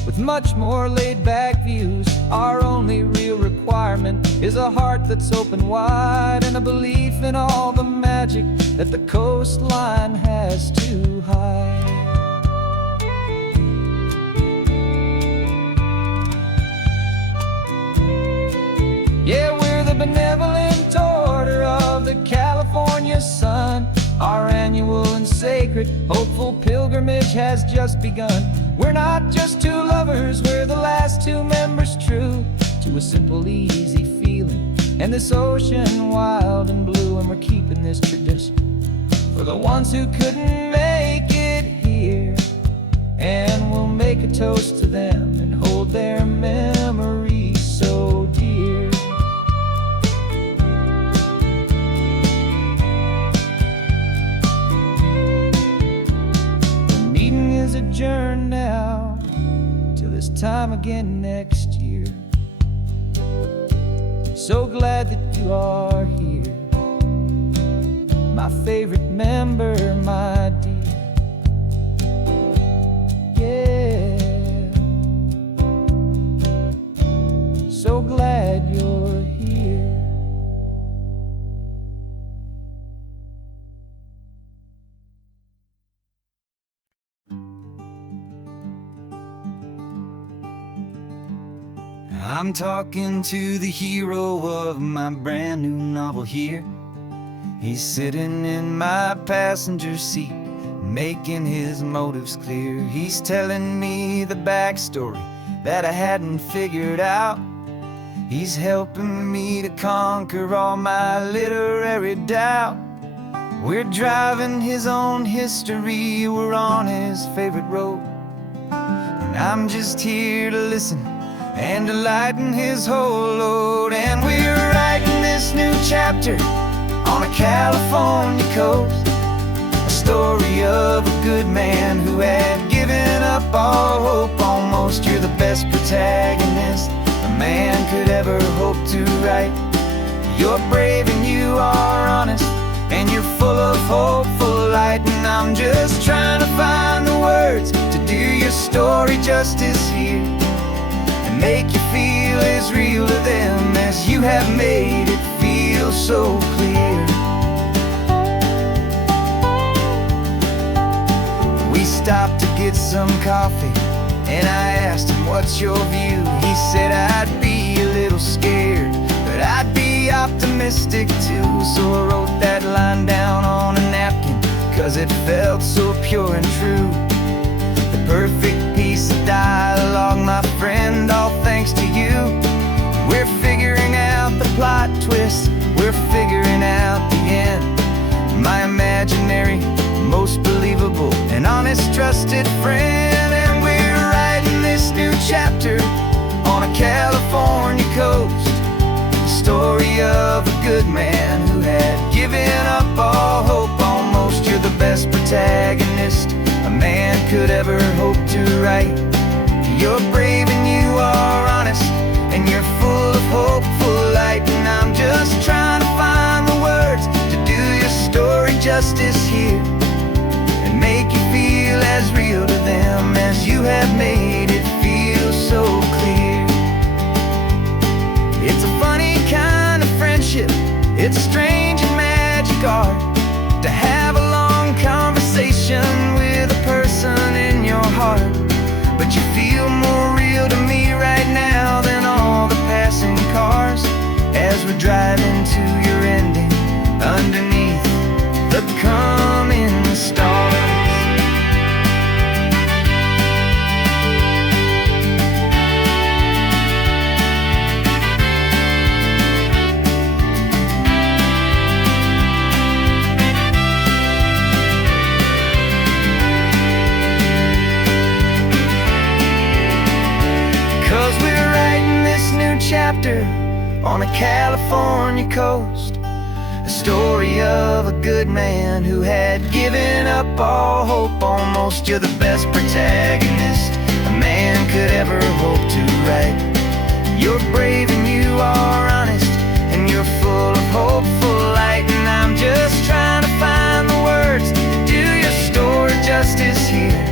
with much more laid-back views. Our only real requirement is a heart that's open wide and a belief in all the magic that the coastline has to hide. Yeah, we're the benevolent order of the California sun. Our annual and sacred hopeful pilgrimage has just begun. We're not just two lovers, we're the last two members true to a simple, easy feeling and this ocean wild and blue. And we're keeping this tradition for the ones who couldn't make it here, and we'll make a toast to them and hold their memories so dear. The meeting is adjourned now till this time again next year. So glad that you are here, my favorite member, my dear. Yeah, so glad you're here. I'm talking to the hero of my brand new novel here. He's sitting in my passenger seat, making his motives clear. He's telling me the backstory that I hadn't figured out. He's helping me to conquer all my literary doubt. We're driving his own history, we're on his favorite road. And I'm just here to listen and to lighten his whole load. And we're writing this new chapter on a California coast, a story of a good man who had given up all hope almost. You're the best protagonist a man could ever hope to write. You're brave and you are honest, and you're full of hopeful light. And I'm just trying to find the words to do your story justice here, and make you feel as real to them as you have made it feel so clear. We stopped to get some coffee, and I asked him, what's your view? He said, I'd be a little scared, but I'd be optimistic too. So I wrote that line down on a napkin, 'cause it felt so pure and true. The perfect piece of dialogue, my friend, all thanks to you. We're figuring out the plot twist, we're figuring out the end. My imaginary, most believable and honest trusted friend. And we're writing this new chapter on a California coast, the story of a good man who had given up all hope almost. You're the best protagonist a man could ever hope to write. You're brave and you are honest, and you're full of hopeful light. And I'm just trying to find the words to do your story justice here, and make you feel as real to them as you have made it feel so clear. It's a funny kind of friendship, it's a strange and magic art to have a long conversation with a person in your heart. But you feel more real to me right now than all the passing cars, as we're driving to your ending underneath the coming stars. Chapter on a California coast, a story of a good man who had given up all hope almost. You're the best protagonist a man could ever hope to write. You're brave and you are honest, and you're full of hopeful light. And I'm just trying to find the words to do your story justice here,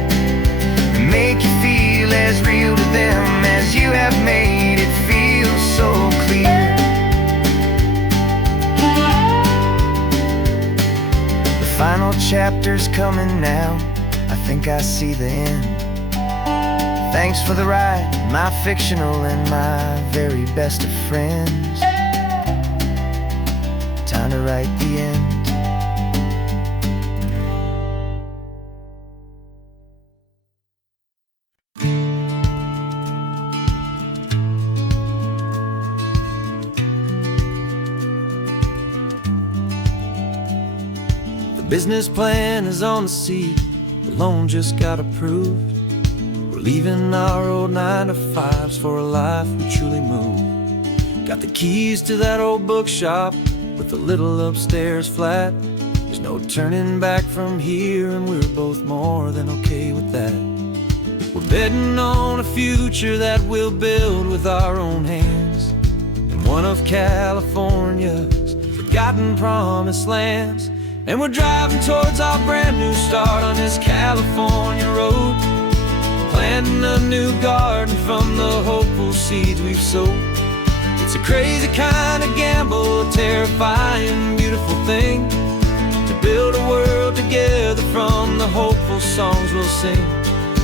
and make you feel as real to them as you have made it feel so clear. The final chapter's coming now, I think I see the end. Thanks for the ride, my fictional and my very best of friends. Time to write the end. Business plan is on the seat, the loan just got approved. We're leaving our old 9-to-5s for a life we truly move. Got the keys to that old bookshop with the little upstairs flat. There's no turning back from here, and we're both more than okay with that. We're betting on a future that we'll build with our own hands, in one of California's forgotten promised lands. And we're driving towards our brand new start on this California road, planting a new garden from the hopeful seeds we've sowed. It's a crazy kind of gamble, a terrifying, beautiful thing, to build a world together from the hopeful songs we'll sing.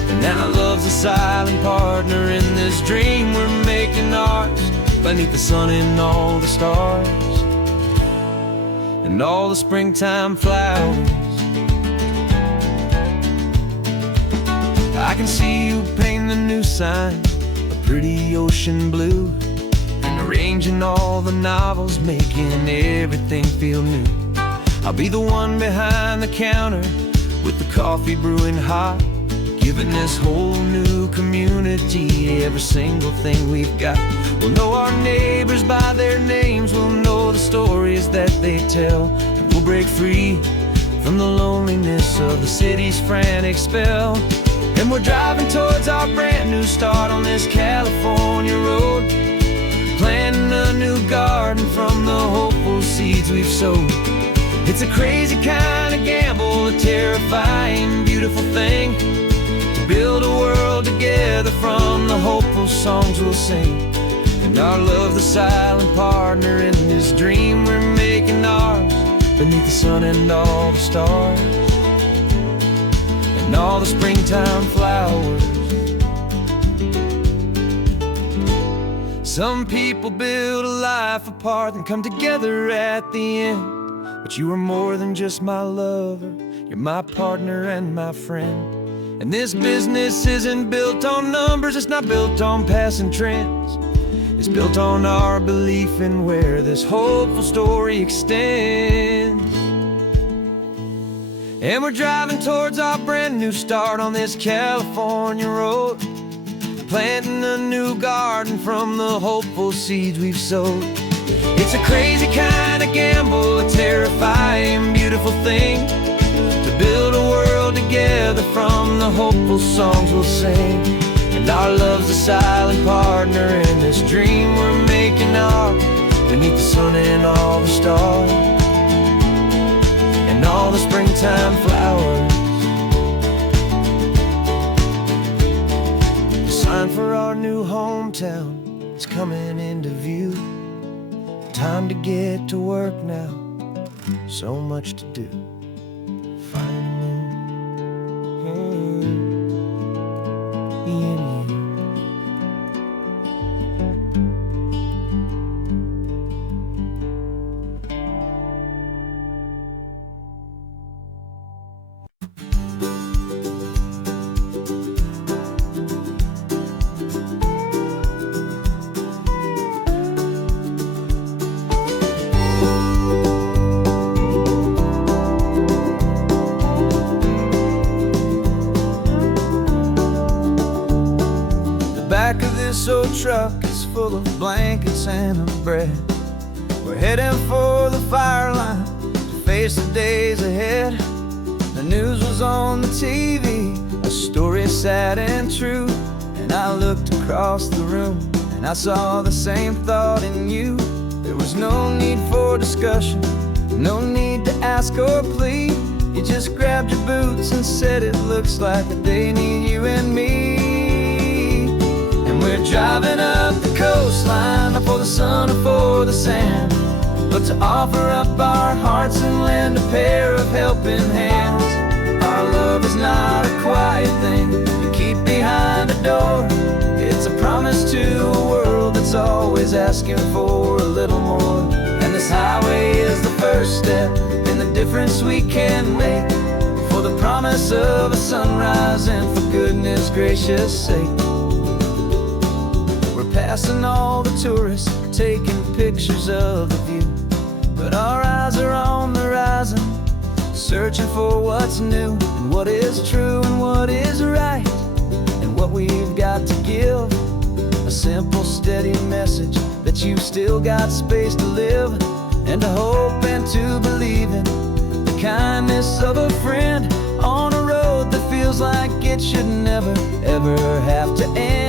And now love's a silent partner in this dream we're making ours, beneath the sun and all the stars and all the springtime flowers. I can see you paint the new sign a pretty ocean blue, and the arranging all the novels, making everything feel new. I'll be the one behind the counter with the coffee brewing hot, giving this whole new community every single thing we've got. We'll know our neighbors by their names, we'll know the stories that they tell, and we'll break free from the loneliness of the city's frantic spell. And we're driving towards our brand new start on this California road, planting a new garden from the hopeful seeds we've sowed. It's a crazy kind of gamble, a terrifying, beautiful thing, to build a world together from the hopeful songs we'll sing. And our love, the silent partner in this dream we're making ours, beneath the sun and all the stars, and all the springtime flowers. Some people build a life apart and come together at the end, but you are more than just my lover, you're my partner and my friend. And this business isn't built on numbers, it's not built on passing trends. It's built on our belief in where this hopeful story extends. And we're driving towards our brand new start on this California road, planting a new garden from the hopeful seeds we've sowed. It's a crazy kind of gamble, a terrifying, beautiful thing, to build a world together from the hopeful songs we'll sing. And our love's a silent partner in this dream we're making ours, beneath the sun and all the stars, and all the springtime flowers. The sign for our new hometown is coming into view. Time to get to work now, so much to do. Finding in you. Back of this old truck is full of blankets and a bread. We're heading for the fire line to face the days ahead. The news was on the TV, a story sad and true, and I looked across the room and I saw the same thought in you. There was no need for discussion, no need to ask or plead. You just grabbed your boots and said it looks like a day need you and me. We're driving up the coastline, not for the sun or for the sand, but to offer up our hearts and lend a pair of helping hands. Our love is not a quiet thing you keep behind a door. It's a promise to a world that's always asking for a little more. And this highway is the first step in the difference we can make, for the promise of a sunrise and for goodness gracious sake. Passing all the tourists, taking pictures of the view, but our eyes are on the horizon, searching for what's new, and what is true and what is right, and what we've got to give. A simple, steady message that you've still got space to live, and to hope and to believe in the kindness of a friend on a road that feels like it should never, ever have to end.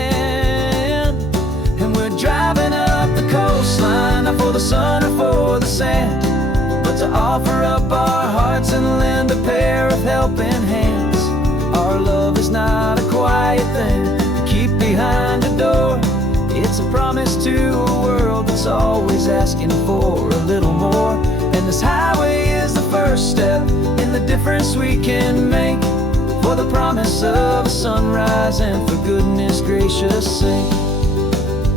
And we're driving up the coastline, not for the sun or for the sand, but to offer up our hearts and lend a pair of helping hands. Our love is not a quiet thing to keep behind a door. It's a promise to a world that's always asking for a little more. And this highway is the first step in the difference we can make, for the promise of a sunrise and for goodness gracious sake.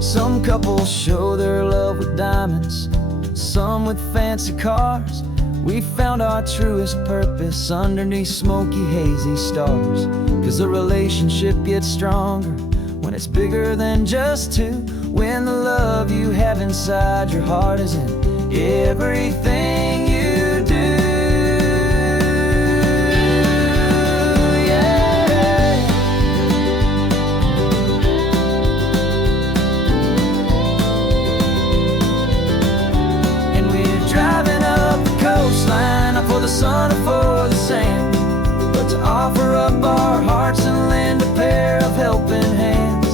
Some couples show their love with diamonds, some with fancy cars. We found our truest purpose underneath smoky, hazy stars. 'Cause a relationship gets stronger when it's bigger than just two. when the love you have inside your heart is in everything you do. Yeah. And we're driving up the coastline, not for the sun or for the sand, but to offer up our hearts and lend a pair of helping hands.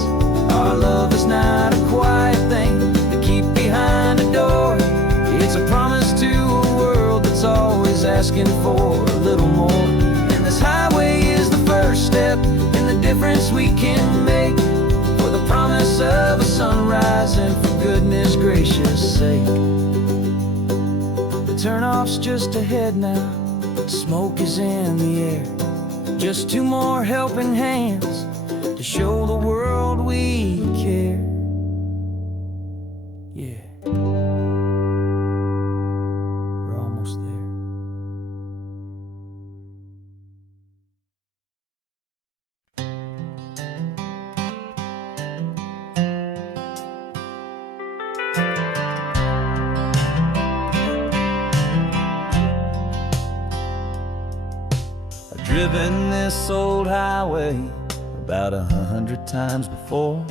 Our love is not a quiet thing to keep behind a door. It's a promise to a world that's always asking for a little more. And this highway is the first step in the difference we can make, for the promise of a sunrise and for goodness gracious sake. The turnoff's just ahead now, smoke is in the air. Just two more helping hands to show the world we care. Yeah, we're almost there. I've driven this old highway about 100 times before,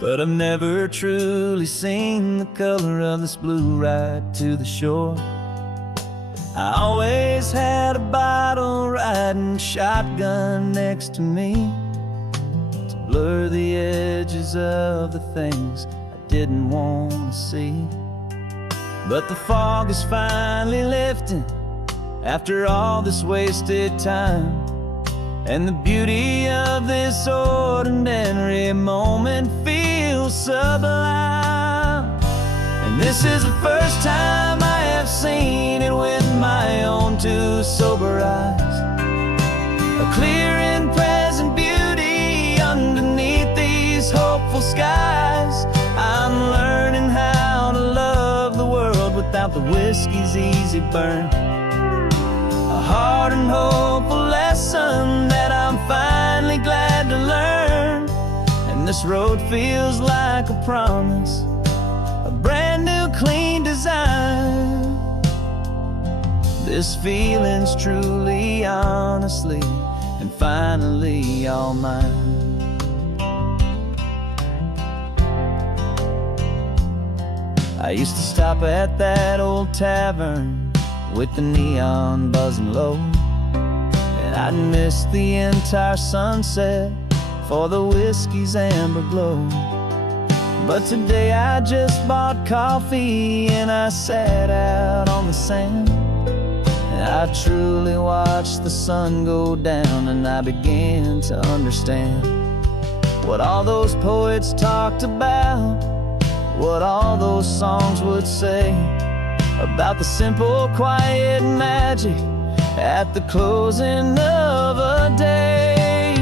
but I've never truly seen the color of this blue right to the shore. I always had a bottle riding shotgun next to me to blur the edges of the things I didn't want to see. But the fog is finally lifting after all this wasted time, and the beauty of this ordinary moment feels sublime. And this is the first time I have seen it with my own two sober eyes. A clear and present beauty underneath these hopeful skies. I'm learning how to love the world without the whiskey's easy burn. A hard and hopeful lesson that I'm finally glad to learn. And this road feels like a promise, a brand new clean design. This feeling's truly, honestly, and finally all mine. I used to stop at that old tavern with the neon buzzing low, and I'd miss the entire sunset for the whiskey's amber glow. But today I just bought coffee and I sat out on the sand, and I truly watched the sun go down, and I began to understand what all those poets talked about, what all those songs would say about the simple, quiet magic at the closing of a day.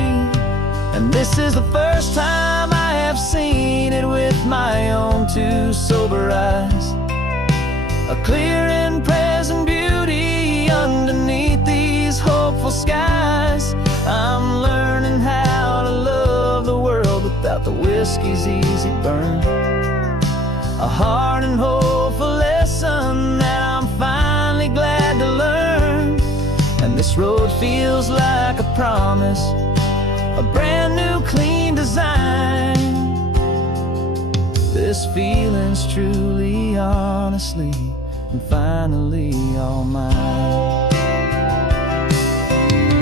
And this is the first time I have seen it with my own two sober eyes. A clear and present beauty underneath these hopeful skies. I'm learning how to love the world without the whiskey's easy burn. A hard and hopeful lesson that I'm finally glad to learn. And this road feels like a promise, a brand new clean design. This feeling's truly, honestly, and finally all mine.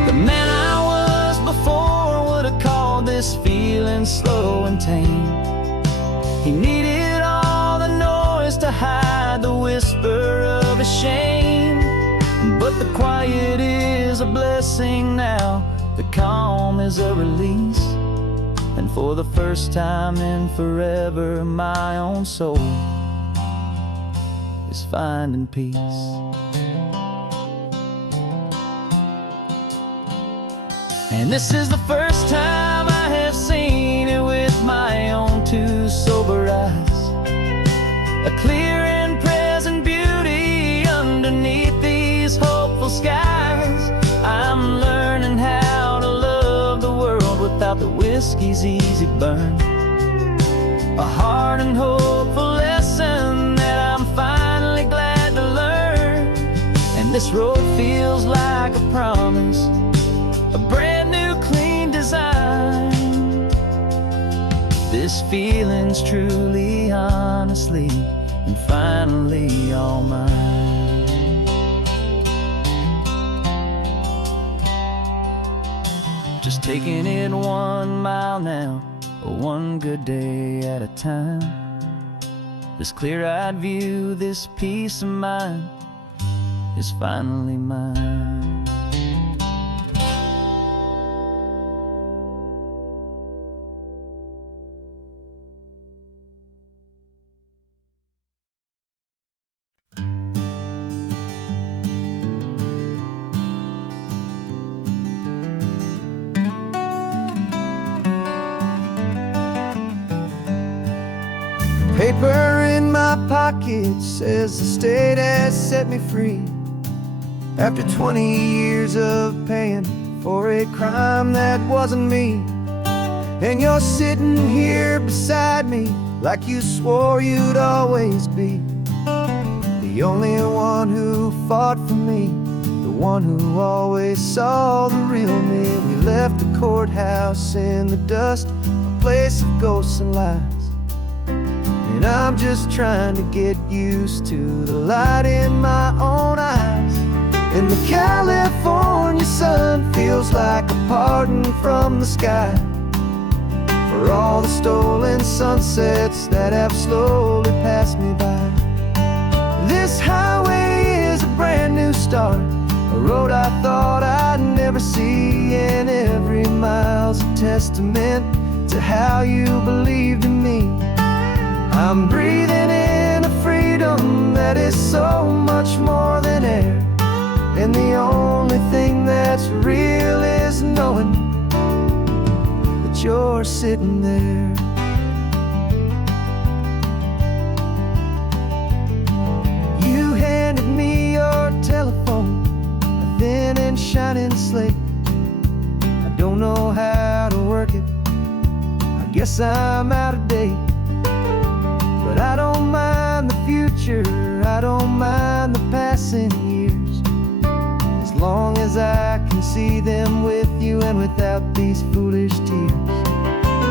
The man I was before would have called this feeling slow and tame. He needed all the noise to hide the whisper of a shame. But the quiet is a blessing now, the calm is a release. And for the first time in forever, my own soul is finding peace. And this is the first time I have seen it with my own two sober eyes. A clear and present beauty underneath these hopeful skies. I'm learning how to love the world without the whiskey's easy burn. a hard and hopeful lesson that I'm finally glad to learn. And this road feels like a promise, a brand new clean design. This feeling's truly, honestly, and finally all mine. Just taking it 1 mile now, one good day at a time. This clear-eyed view, this peace of mind is finally mine. Paper in my pocket says the state has set me free after 20 years of paying for a crime that wasn't me. And you're sitting here beside me like you swore you'd always be the only one who fought for me, the one who always saw the real me. We left the courthouse in the dust, a place of ghosts and lies. And I'm just trying to get used to the light in my own eyes. And the California sun feels like a pardon from the sky for all the stolen sunsets that have slowly passed me by. This highway is a brand new start, a road I thought I'd never see. And every mile's a testament to how you believed in me. I'm breathing in a freedom that is so much more than air. And the only thing that's real is knowing that you're sitting there. You handed me your telephone, a thin and shining slate. I don't know how to work it, I guess I'm out of date. But I don't mind the future, I don't mind the passing years, as long as I can see them with you and without these foolish tears.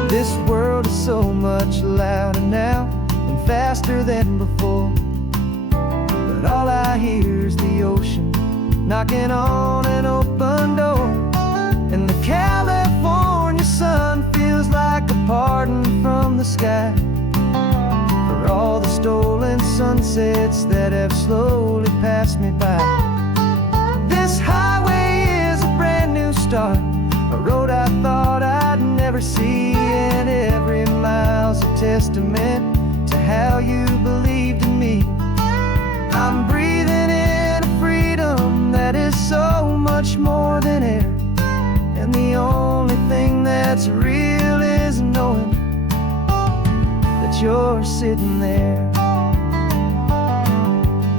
This world is so much louder now and faster than before, but all I hear is the ocean knocking on an open door. And the California sun feels like a pardon from the sky for all the stolen sunsets that have slowly passed me by. This highway is a brand new start, a road I thought I'd never see. And every mile's a testament to how you believed in me. I'm breathing in a freedom that is so much more than air. And the only thing that's real is knowing that you're sitting there.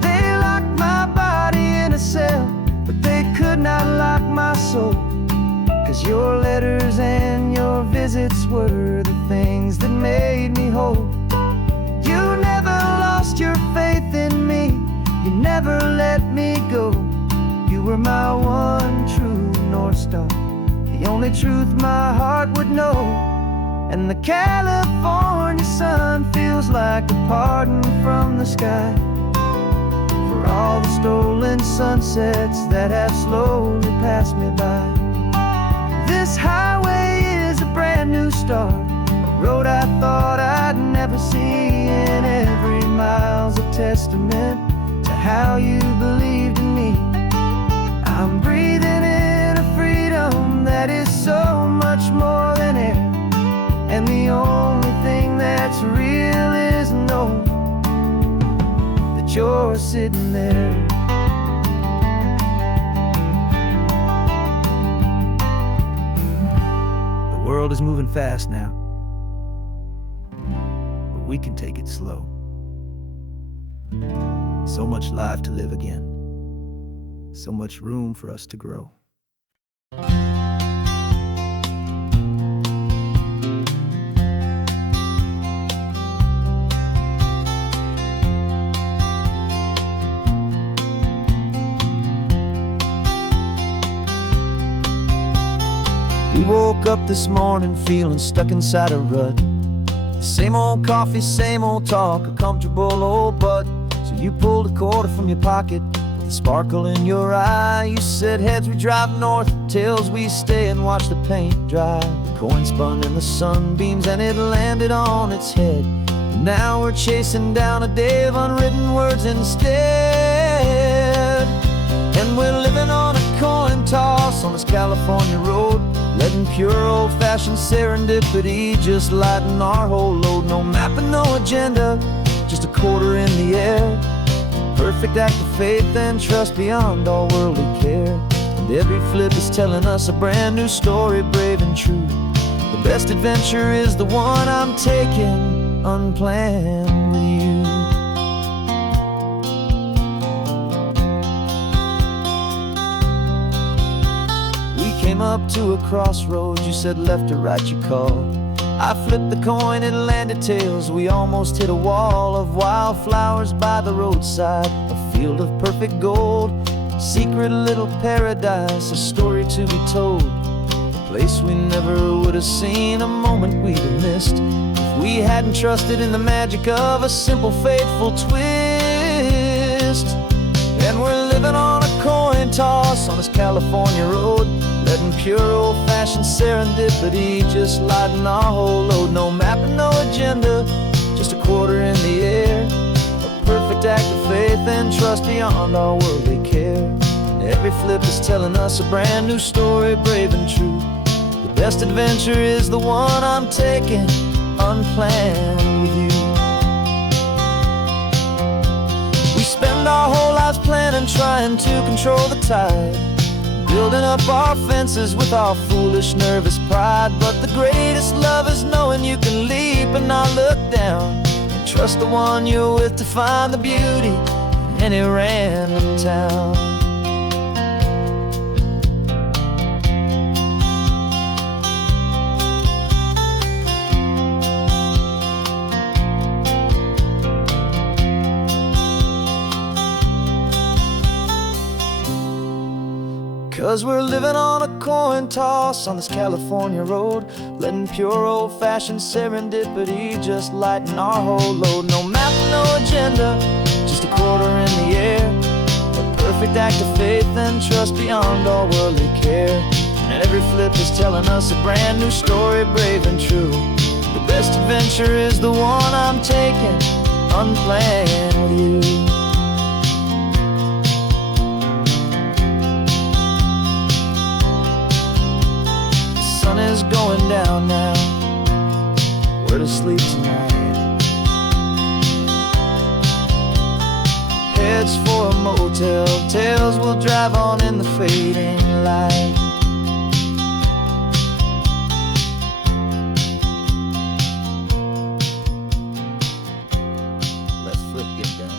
They locked my body in a cell, but they could not lock my soul, 'cause your letters and your visits were the things that made me whole. You never lost your faith in me, you never let me go. You were my one true North Star, the only truth my heart would know. And the California sun feels like a pardon from the sky for all the stolen sunsets that have slowly passed me by. This highway is a brand new start, a road I thought I'd never see. And every mile's a testament to how you believed in me. I'm breathing in a freedom that is so much more than air. And the only thing that's real is knowing that you're sitting there. The world is moving fast now, but we can take it slow. So much life to live again, so much room for us to grow. woke up this morning feeling stuck inside a rut. Same old coffee, same old talk, a comfortable old butt. So you pulled a quarter from your pocket with a sparkle in your eye. You said heads we drive north, tails we stay and watch the paint dry. The coin spun in the sunbeams and it landed on its head. And now we're chasing down a day of unwritten words instead. And we're living on a coin toss on this California road, letting pure old-fashioned serendipity just lighten our whole load. No map and no agenda, just a quarter in the air. Perfect act of faith and trust beyond all worldly care. And every flip is telling us a brand new story, brave and true. The best adventure is the one I'm taking unplanned with you. Came up to a crossroads, you said left or right you called. I flipped the coin, it landed tails. We almost hit a wall of wildflowers by the roadside, a field of perfect gold, secret little paradise, a story to be told. A place we never would have seen, a moment we'd have missed if we hadn't trusted in the magic of a simple, faithful twist. And we're living on a coin toss on this California road, letting pure old-fashioned serendipity just lighten our whole load. No map and no agenda, just a quarter in the air. A perfect act of faith and trust beyond our worldly care. And every flip is telling us a brand new story, brave and true. The best adventure is the one I'm taking unplanned with you. We spend our whole lives planning, trying to control the tide, building up our fences with our foolish, nervous pride. But the greatest love is knowing you can leap and not look down, and trust the one you're with to find the beauty in any random town. 'Cause we're living on a coin toss on this California road, letting pure old-fashioned serendipity just lighten our whole load. No map, no agenda, just a quarter in the air. A perfect act of faith and trust beyond all worldly care. And every flip is telling us a brand new story, brave and true. The best adventure is the one I'm taking unplanned with you. Is going down now, where to sleep tonight? Heads for a motel, tails will drive on in the fading light. Let's flip get down.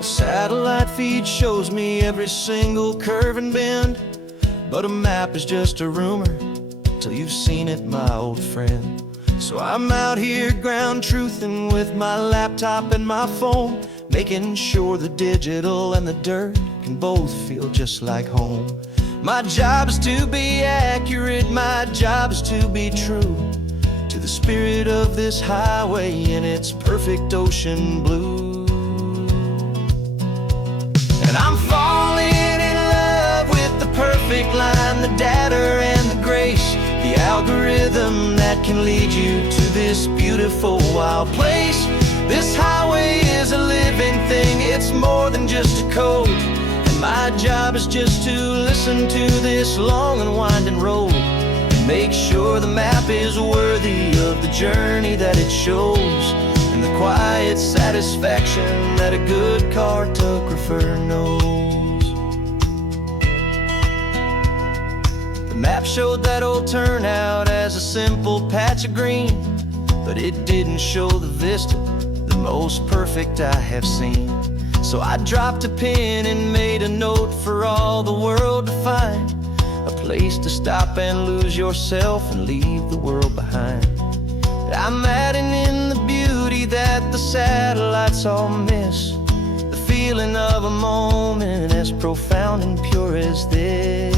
Satellite feed shows me every single curve and bend, but a map is just a rumor till you've seen it, my old friend. So I'm out here ground truthing with my laptop and my phone, making sure the digital and the dirt can both feel just like home. My job is to be accurate, my job is to be true to the spirit of this highway in its perfect ocean blue. And I'm falling in love with the perfect line, the data and the grace, the algorithm that can lead you to this beautiful wild place. This highway is a living thing, it's more than just a code. And my job is just to listen to this long and winding road and make sure the map is worthy of the journey that it shows, and the quiet satisfaction that a good cartographer knows. The map showed that old turnout as a simple patch of green, but it didn't show the vista, the most perfect I have seen. So I dropped a pin and made a note for all the world to find. place to stop and lose yourself and leave the world behind. I'm adding in the beauty that the satellites all miss, the feeling of a moment as profound and pure as this.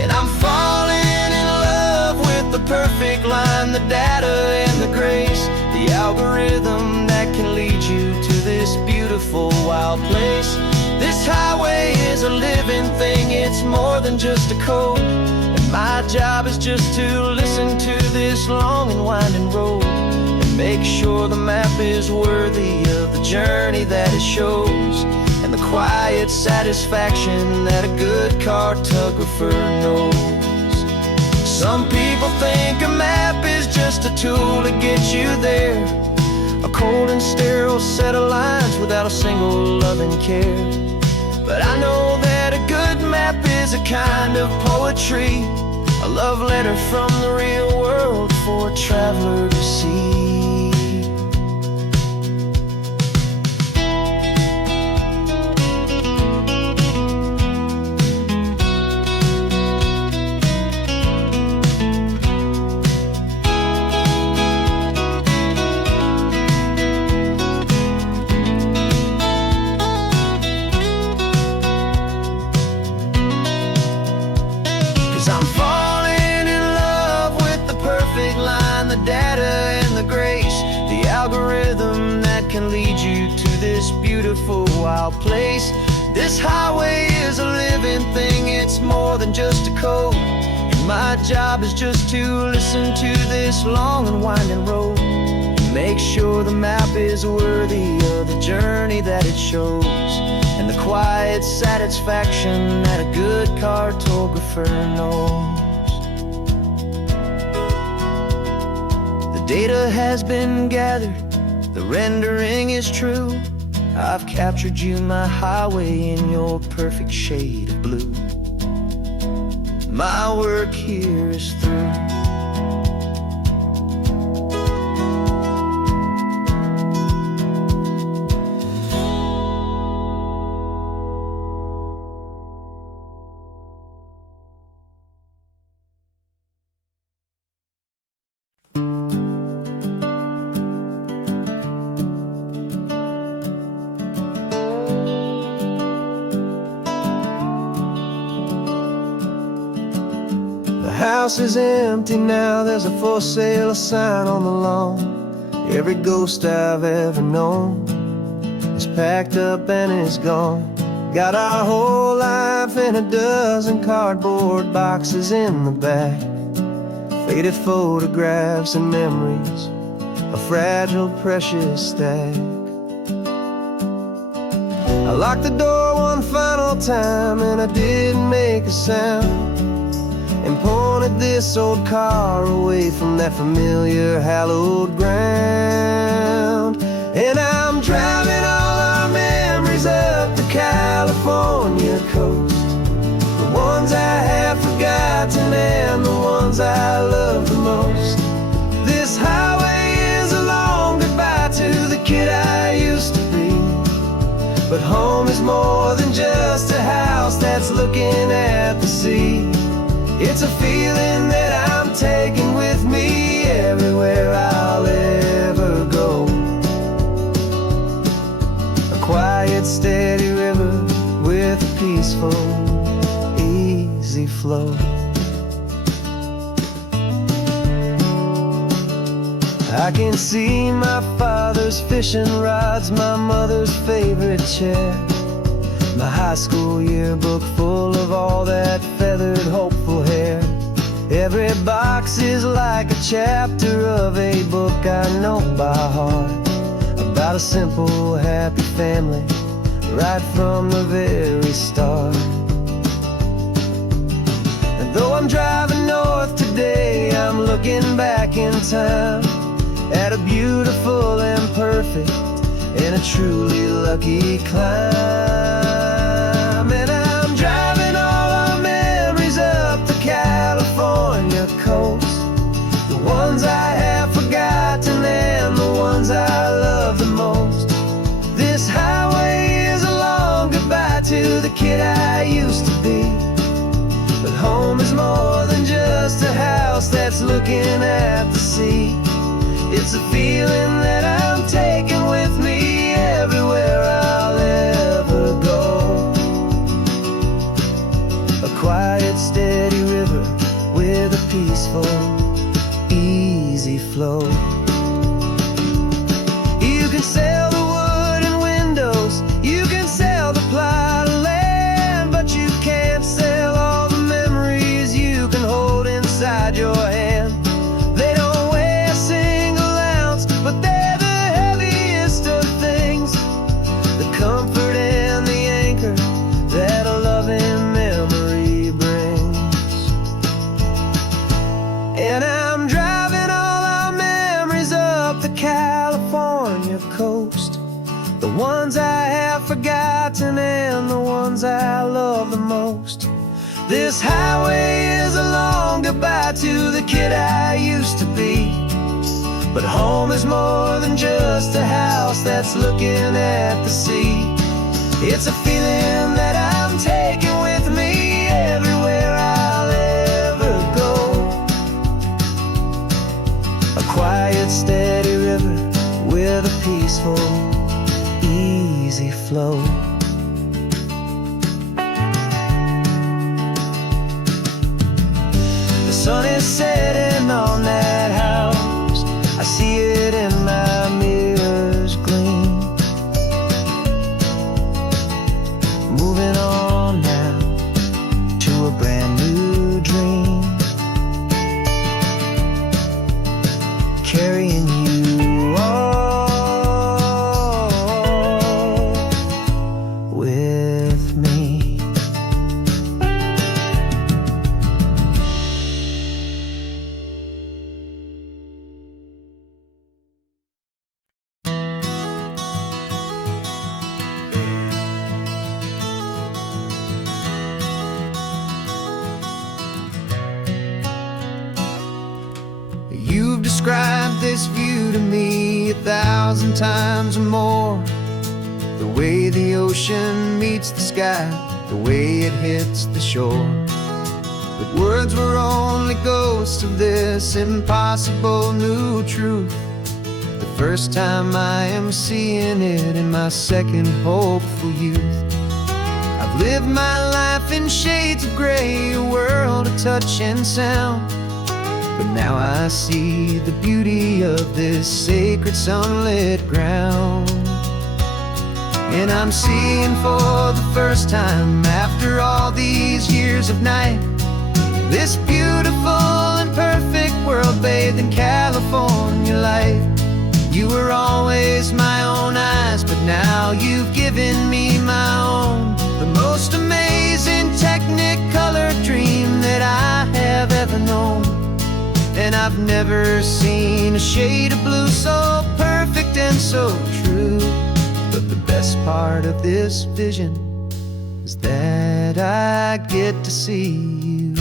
And I'm falling in love with the perfect line, the data and the grace, the algorithm that can lead you to this beautiful wild place. This highway is a living thing, it's more than just a code. And my job is just to listen to this long and winding road and make sure the map is worthy of the journey that it shows, and the quiet satisfaction that a good cartographer knows. Some people think a map is just a tool to get you there, a cold and sterile set of lines without a single loving care. But I know that a good map is a kind of poetry, a love letter from the real world for a traveler to see. 'Cause I'm falling in love with the perfect line, the data and the grace, the algorithm that can lead you to this beautiful wild place. This highway is a living thing, it's more than just a code. And my job is just to listen to this long and winding road and make sure the map is worthy of the journey that it shows, and the quiet satisfaction that a good cartographer knows. The data has been gathered, the rendering is true. I've captured you, my highway, in your perfect shade of blue. My work here is through. The house is empty now, there's a for sale sign on the lawn. Every ghost I've ever known is packed up and is gone. Got our whole life in a dozen cardboard boxes in the back, faded photographs and memories, a fragile, precious stack. I locked the door one final time and I didn't make a sound, and pointed this old car away from that familiar hallowed ground. And I'm driving all our memories up the California coast, the ones I have forgotten and the ones I love the most. This highway is a long goodbye to the kid I used to be, but home is more than just a house that's looking at the sea. It's a feeling that I'm taking with me everywhere I'll ever go. A quiet, steady river with a peaceful, easy flow. I can see my father's fishing rods, my mother's favorite chair, my high school yearbook full of all that feathered, hopeful hair. Every box is like a chapter of a book I know by heart, about a simple, happy family right from the very start. And though I'm driving north today, I'm looking back in time at a beautiful and perfect and a truly lucky climb. And I'm driving all our memories up the California coast, the ones I have forgotten and the ones I love the most. This highway is a long goodbye to the kid I used to be, that's looking at the sea. It's a feeling that I'm taking with me everywhere I'll ever go. A quiet, steady river with a peaceful, easy flow. You can sail the wooden windows, you can sail the plot of land, but you can't sail all the memories you can hold inside your hand. They don't weigh a single ounce, but they're the heaviest of things, the comfort and the anchor that a loving memory brings. And I'm driving all our memories up the California coast, the ones I have forgotten and the ones I love the most. This highway is a long goodbye to the kid I used to be, but home is more than just a house that's looking at the sea. It's a feeling that I'm taking with me everywhere I'll ever go. A quiet, steady river with a peaceful, easy flow. The sun is setting on that house, I see it in my mirror's gleam. Moving on now to a brand new dream, carrying you all with me. You've described this view to me 1,000 times or more. The way the ocean meets the sky, the way it hits the shore. But words were only ghosts of this impossible new truth. The first time I am seeing it in my second hopeful youth. I've lived my life in shades of gray, a world of touch and sound. But now I see the beauty of this sacred sunlit ground. And I'm seeing for the first time, after all these years of night, this beautiful and perfect world bathed in California light. You were always my own eyes, but now you've given me my own. The most amazing technicolor dream that I have ever known. And I've never seen a shade of blue so perfect and so true. But the best part of this vision is that I get to see you.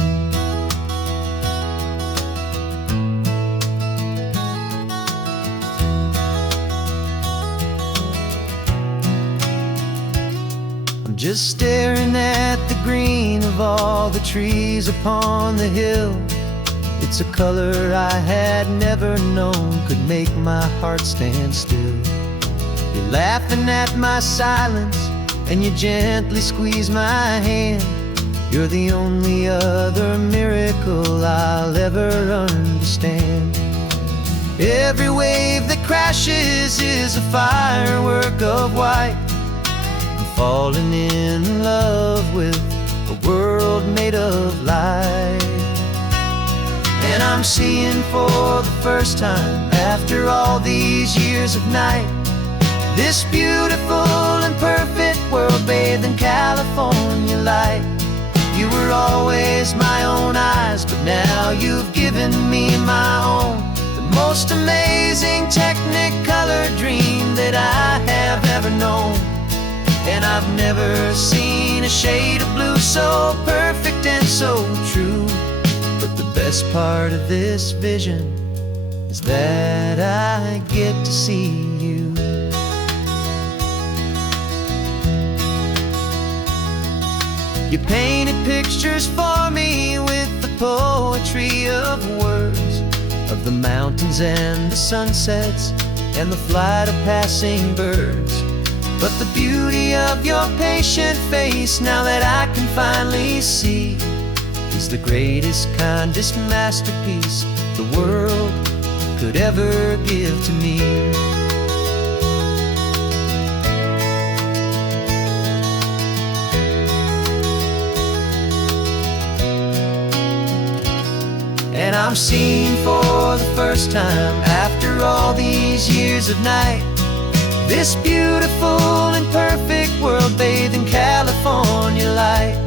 I'm just staring at the green of all the trees upon the hill. It's a color I had never known could make my heart stand still. You're laughing at my silence, and you gently squeeze my hand. You're the only other miracle I'll ever understand. Every wave that crashes is a firework of white. I'm falling in love with a world made of light. And I'm seeing for the first time, after all these years of night, this beautiful and perfect world bathed in California light. You were always my own eyes, but now you've given me my own. The most amazing technicolor dream that I have ever known. And I've never seen a shade of blue so perfect and so true. But the best part of this vision is that I get to see you. You painted pictures for me with the poetry of words. mountains and the sunsets and the flight of passing birds. But the beauty of your patient face, now that I can finally see, is the greatest, kindest masterpiece the world could ever give to me. And I'm seeing for the first time, after all these years of night, this beautiful and perfect world bathed in California light.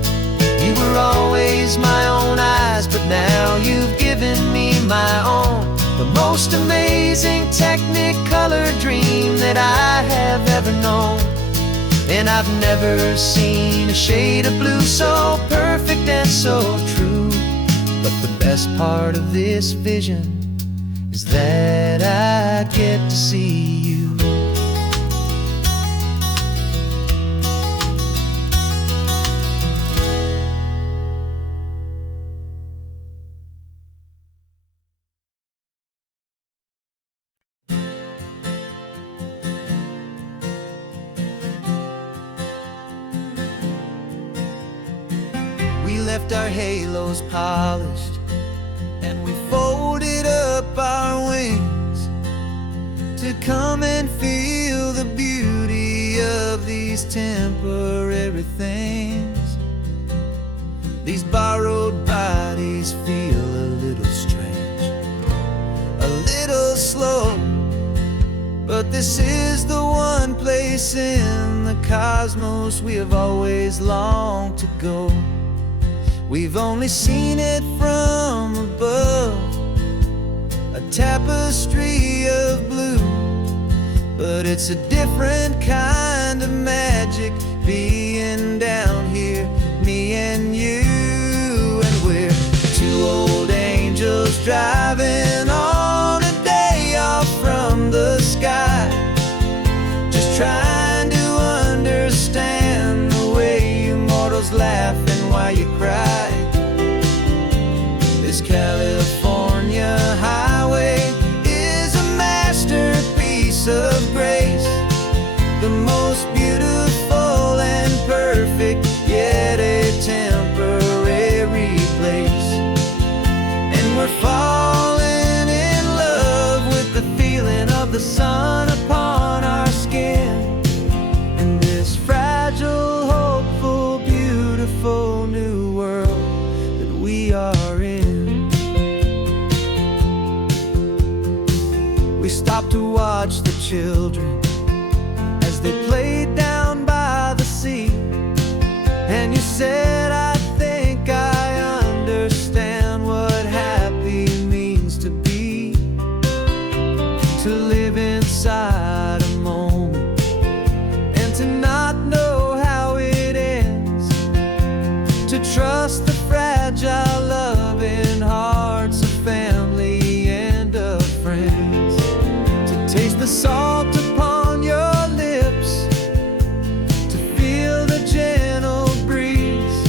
You were always my own eyes, but now you've given me my own, the most amazing Technicolor dream that I have ever known. And I've never seen a shade of blue so perfect and so true. But the best part of this vision is that I get to see you. We left our halos polished, and we folded up our wings to come and feel the beauty of these temporary things. These borrowed bodies feel a little strange, a little slow, but this is the one place in the cosmos we have always longed to go. We've only seen it from above, a tapestry of blue, but it's a different kind of magic being down here, me and you. And we're two old angels driving on a day off from the sky, just trying to understand the way you mortals laugh and why you cry. This California highway is a masterpiece of grace, the most beautiful and perfect, yet a temporary place. And we're falling in love with the feeling of the sun upon our skin, in this fragile, hopeful, beautiful new world that we are in. We stopped to watch the children as they played down by the sea, and you said, I think I understand what happy means to be, to live inside a moment and to not know how it ends, to trust the fragile loving hearts of family and of friends, to taste the salt upon your lips, to feel the gentle breeze,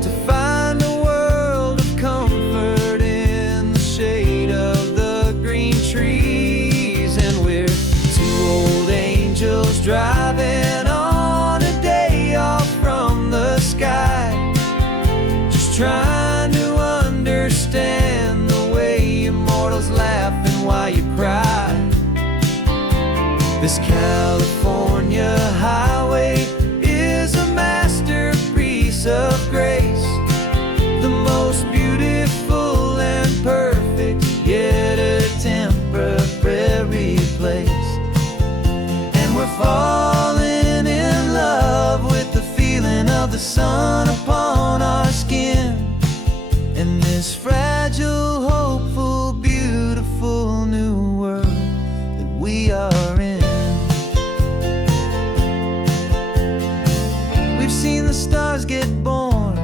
to find a world of comfort in the shade of the green trees. And we're two old angels driving on a day off from the sky, just trying to understand the way immortals laugh and why you cry. This California highway is a masterpiece of grace, the most beautiful and perfect, yet a temporary place. And we're falling in love with the feeling of the sun upon our skin, in this fragile, hopeful, beautiful new world that we are in. We've seen the stars get born,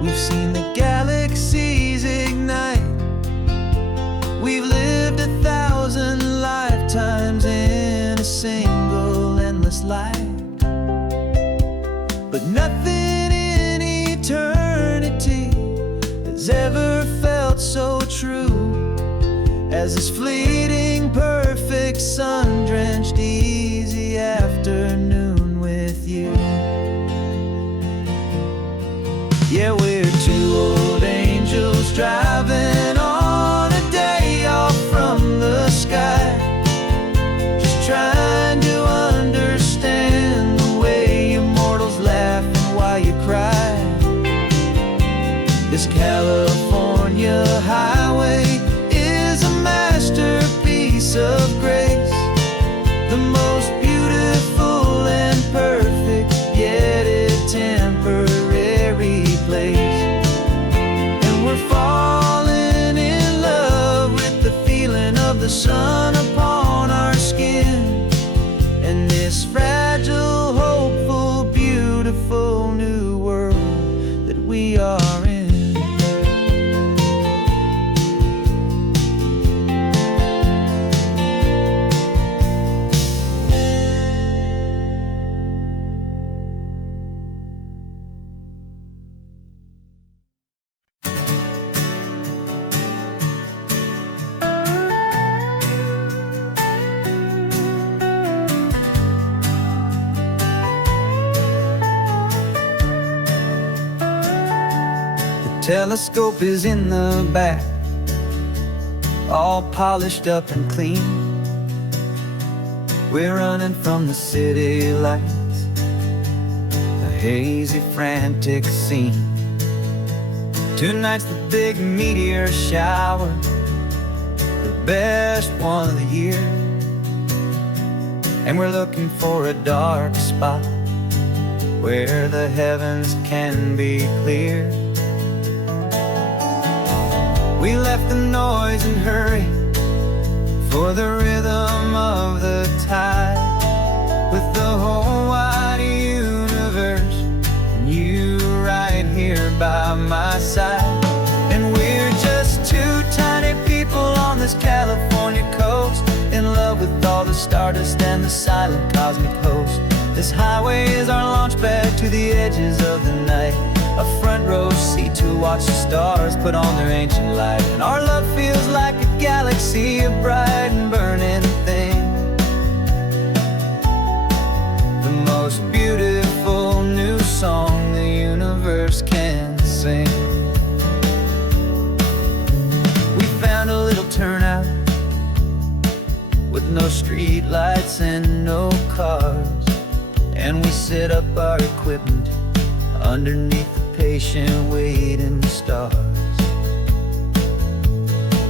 we've seen the galaxies ignite, we've lived 1,000 lifetimes in a single endless life. But nothing in eternity has ever felt so true as this fleeting, perfect, sun-drenched, easy afternoon with you. Yeah, we're two old angels driving on a day off from the sky, just trying to understand the way you mortals laugh and why you cry. This California highway is a masterpiece of grace, the most beautiful and perfect, yet a temporary place. And we're falling in love with the feeling of the sun upon our skin, and this fragile, hopeful, beautiful new world that we are in. Telescope is in the back, all polished up and clean. We're running from the city lights, a hazy, frantic scene. Tonight's the big meteor shower, the best one of the year. And we're looking for a dark spot where the heavens can be clear. We left the noise and hurry for the rhythm of the tide, with the whole wide universe and you right here by my side. And we're just two tiny people on this California coast, in love with all the stardust and the silent cosmic host. This highway is our launch pad to the edges of the night, a front row seat to watch the stars put on their ancient light. And our love feels like a galaxy, a bright and burning thing, the most beautiful new song the universe can sing. We found a little turnout with no street lights and no cars, and we set up our equipment underneath the patient waiting stars.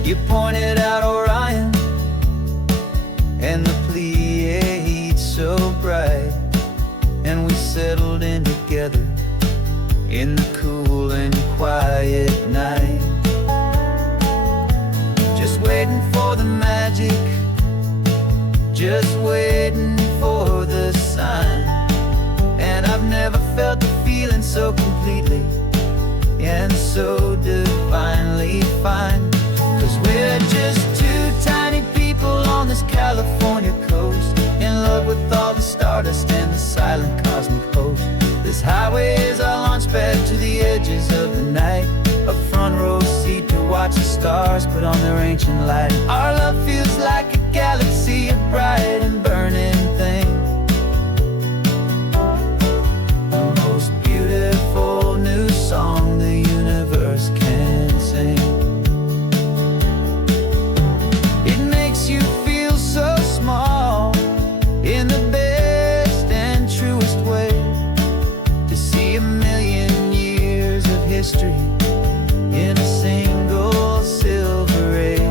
You pointed out Orion and the Pleiades so bright, and we settled in together in the cool and quiet night, just waiting for the magic, just waiting for the sign. And I've never felt the feeling so completely and so divinely fine, 'cause we're just two tiny people on this California coast, in love with all the stardust and the silent cosmic host. This highway is our launch pad to the edges of the night, a front row seat to watch the stars put on their ancient light. Our love feels like a galaxy, a bright and burning thing, the most beautiful new song the universe can sing. It makes you feel so small in the best and truest way, to see a million years of history in a single silver ray.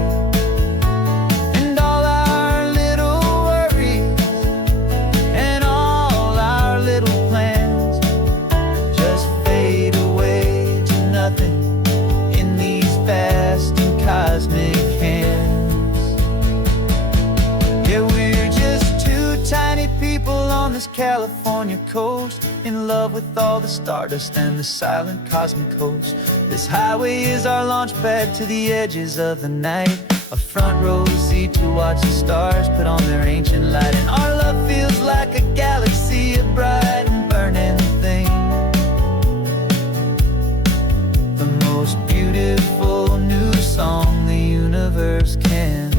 And all our little worries and all our little plans just fade away to nothing in these vast and cosmic hands. Yeah, we're just two tiny people on this California coast, in love with all the stardust and the silent cosmic host. This highway is our launch pad to the edges of the night, a front row seat to watch the stars put on their ancient light. And our love feels like a galaxy, a bright and burning thing, the most beautiful new song the universe can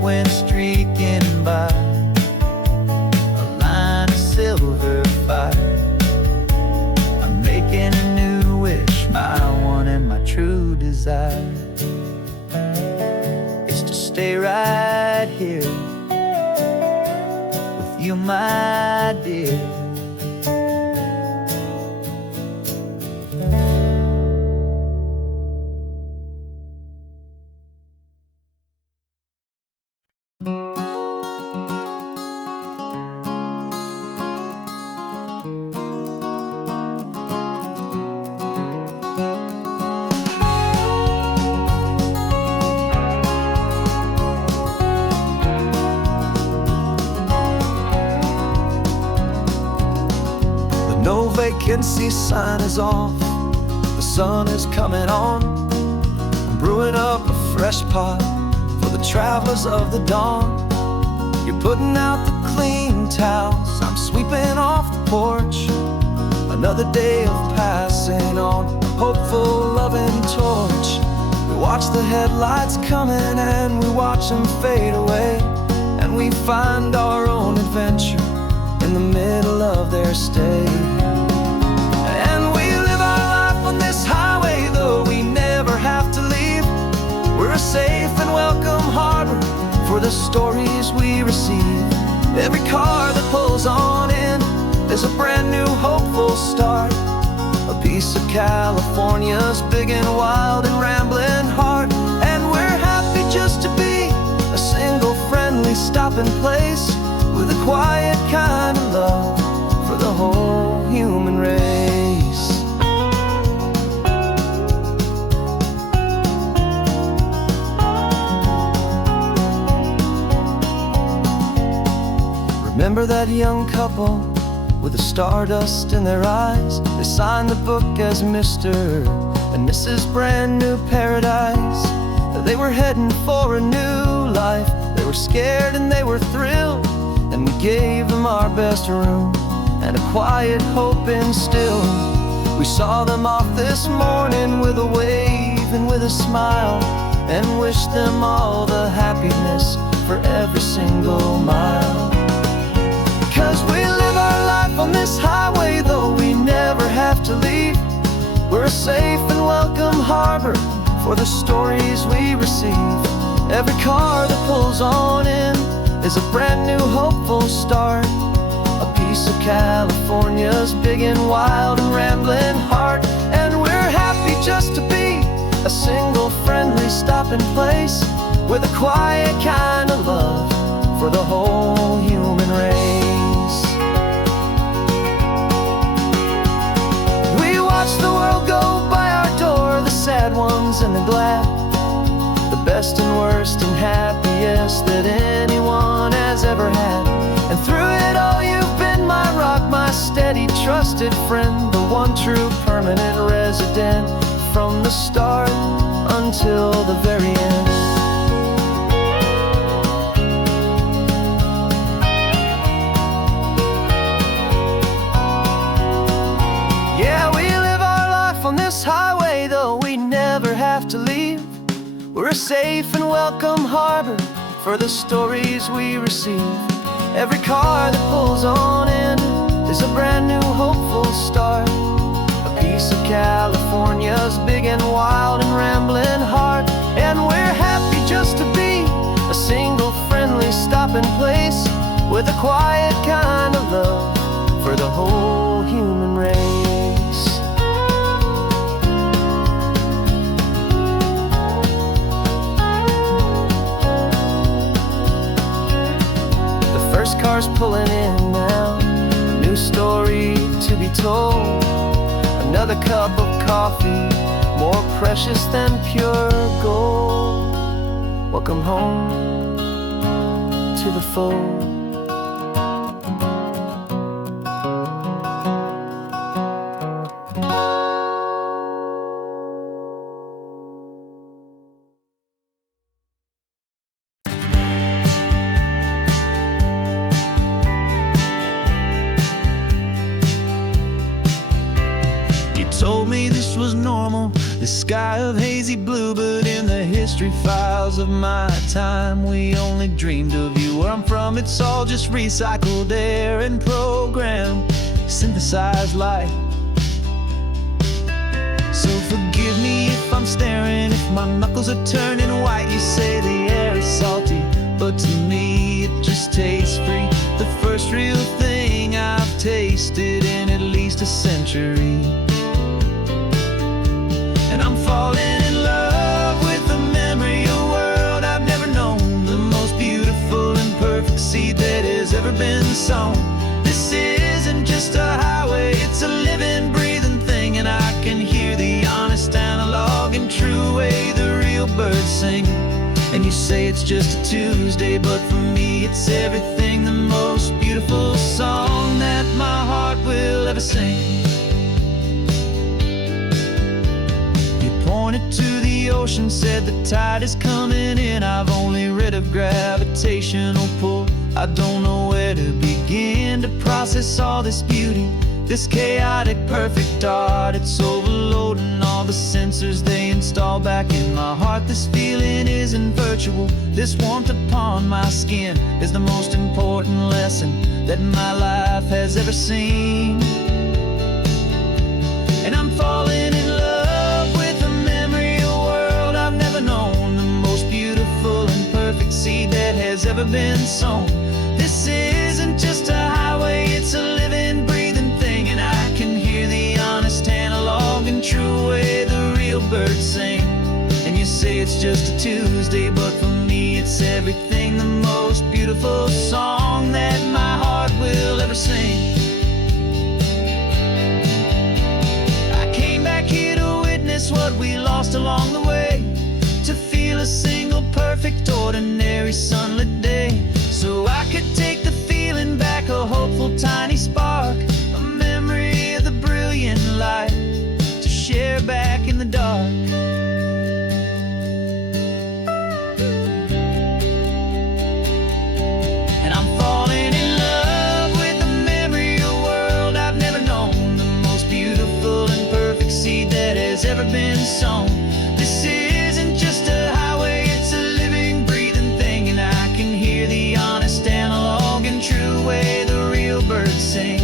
went streaking by, a line of silver fire. I'm making a new wish, my one and my true desire is to stay right here with you, my dear. No vacancy sign is off, the sun is coming on. I'm brewing up a fresh pot for the travelers of the dawn. You're putting out the clean towels, I'm sweeping off the porch. Another day of passing on, a hopeful, loving torch. We watch the headlights coming and we watch them fade away, and we find our own adventure in the middle of their stay. And we live our life on this highway, though we never have to leave. We're a safe and welcome harbor for the stories we receive. Every car that pulls on in is a brand new hopeful start, a piece of California's big and wild and rambling heart. And we're happy just to be a single friendly stopping place, with a quiet kind of love for the whole human race. Remember that young couple with the stardust in their eyes? They signed the book as Mr. and Mrs. Brand New Paradise. They were heading for a new life. They were scared and they were thrilled, and we gave them our best room and a quiet hope instilled. We saw them off this morning with a wave and with a smile, and wished them all the happiness for every single mile. 'Cause we live our life on this highway, though we never have to leave. We're a safe and welcome harbor for the stories we receive. Every car that pulls on in is a brand new hopeful start, a piece of California's big and wild and rambling heart. And we're happy just to be a single friendly stopping place, with a quiet kind of love for the whole human race. We watch the world go by our door, the sad ones and the glad, the best and worst and happiest that anyone has ever had. And through it all you've been my rock, my steady trusted friend, the one true permanent resident, from the start until the very end. Yeah, we live our life on this highway, though we never have to leave. We're a safe and welcome harbor for the stories we receive. Every car that pulls on in is a brand new hopeful start, a piece of California's big and wild and rambling heart. And we're happy just to be a single friendly stopping place, with a quiet kind of love for the whole human race. First car's pulling in now, a new story to be told. Another cup of coffee, more precious than pure gold. Welcome home to the fold. told me this was normal, this sky of hazy blue, but in the history files of my time, we only dreamed of you. Where I'm from, it's all just recycled air and programmed, synthesized light. So forgive me if I'm staring, if my knuckles are turning white. You say the air is salty, but to me it just tastes free. The first real thing I've tasted in at least a century. And I'm falling in love with the memory of a world I've never known, the most beautiful and perfect seed that has ever been sown. This isn't just a highway, it's a living, breathing thing, and I can hear the honest, analog, and true way the real birds sing. And you say it's just a Tuesday, but for me it's everything, the most beautiful song that my heart will ever sing. Pointed to the ocean, said the tide is coming in. I've only read of gravitational pull. I don't know where to begin to process all this beauty, this chaotic perfect art. It's overloading all the sensors they install back in my heart. This feeling isn't virtual, this warmth upon my skin is the most important lesson that my life has ever seen. And I'm falling in love with a memory of a world I've never known, the most beautiful and perfect seed that has ever been sown. This isn't just a highway, it's a living, breathing thing, and I can hear the honest, analog, and true way the real birds sing. And you say it's just a Tuesday, but for me it's everything, the most beautiful song that my heart will ever sing. I came back here to witness what we lost along the way, to feel a single perfect ordinary sunlit day, so I could take the feeling back, a hopeful tiny spark, a memory of the brilliant light to share back in the dark. And I'm falling in love with the memory of a world I've never known, the most beautiful and perfect seed that has ever been sown. This isn't just a highway, it's a living, breathing thing, and I can hear the honest, analog, and true way the real birds sing.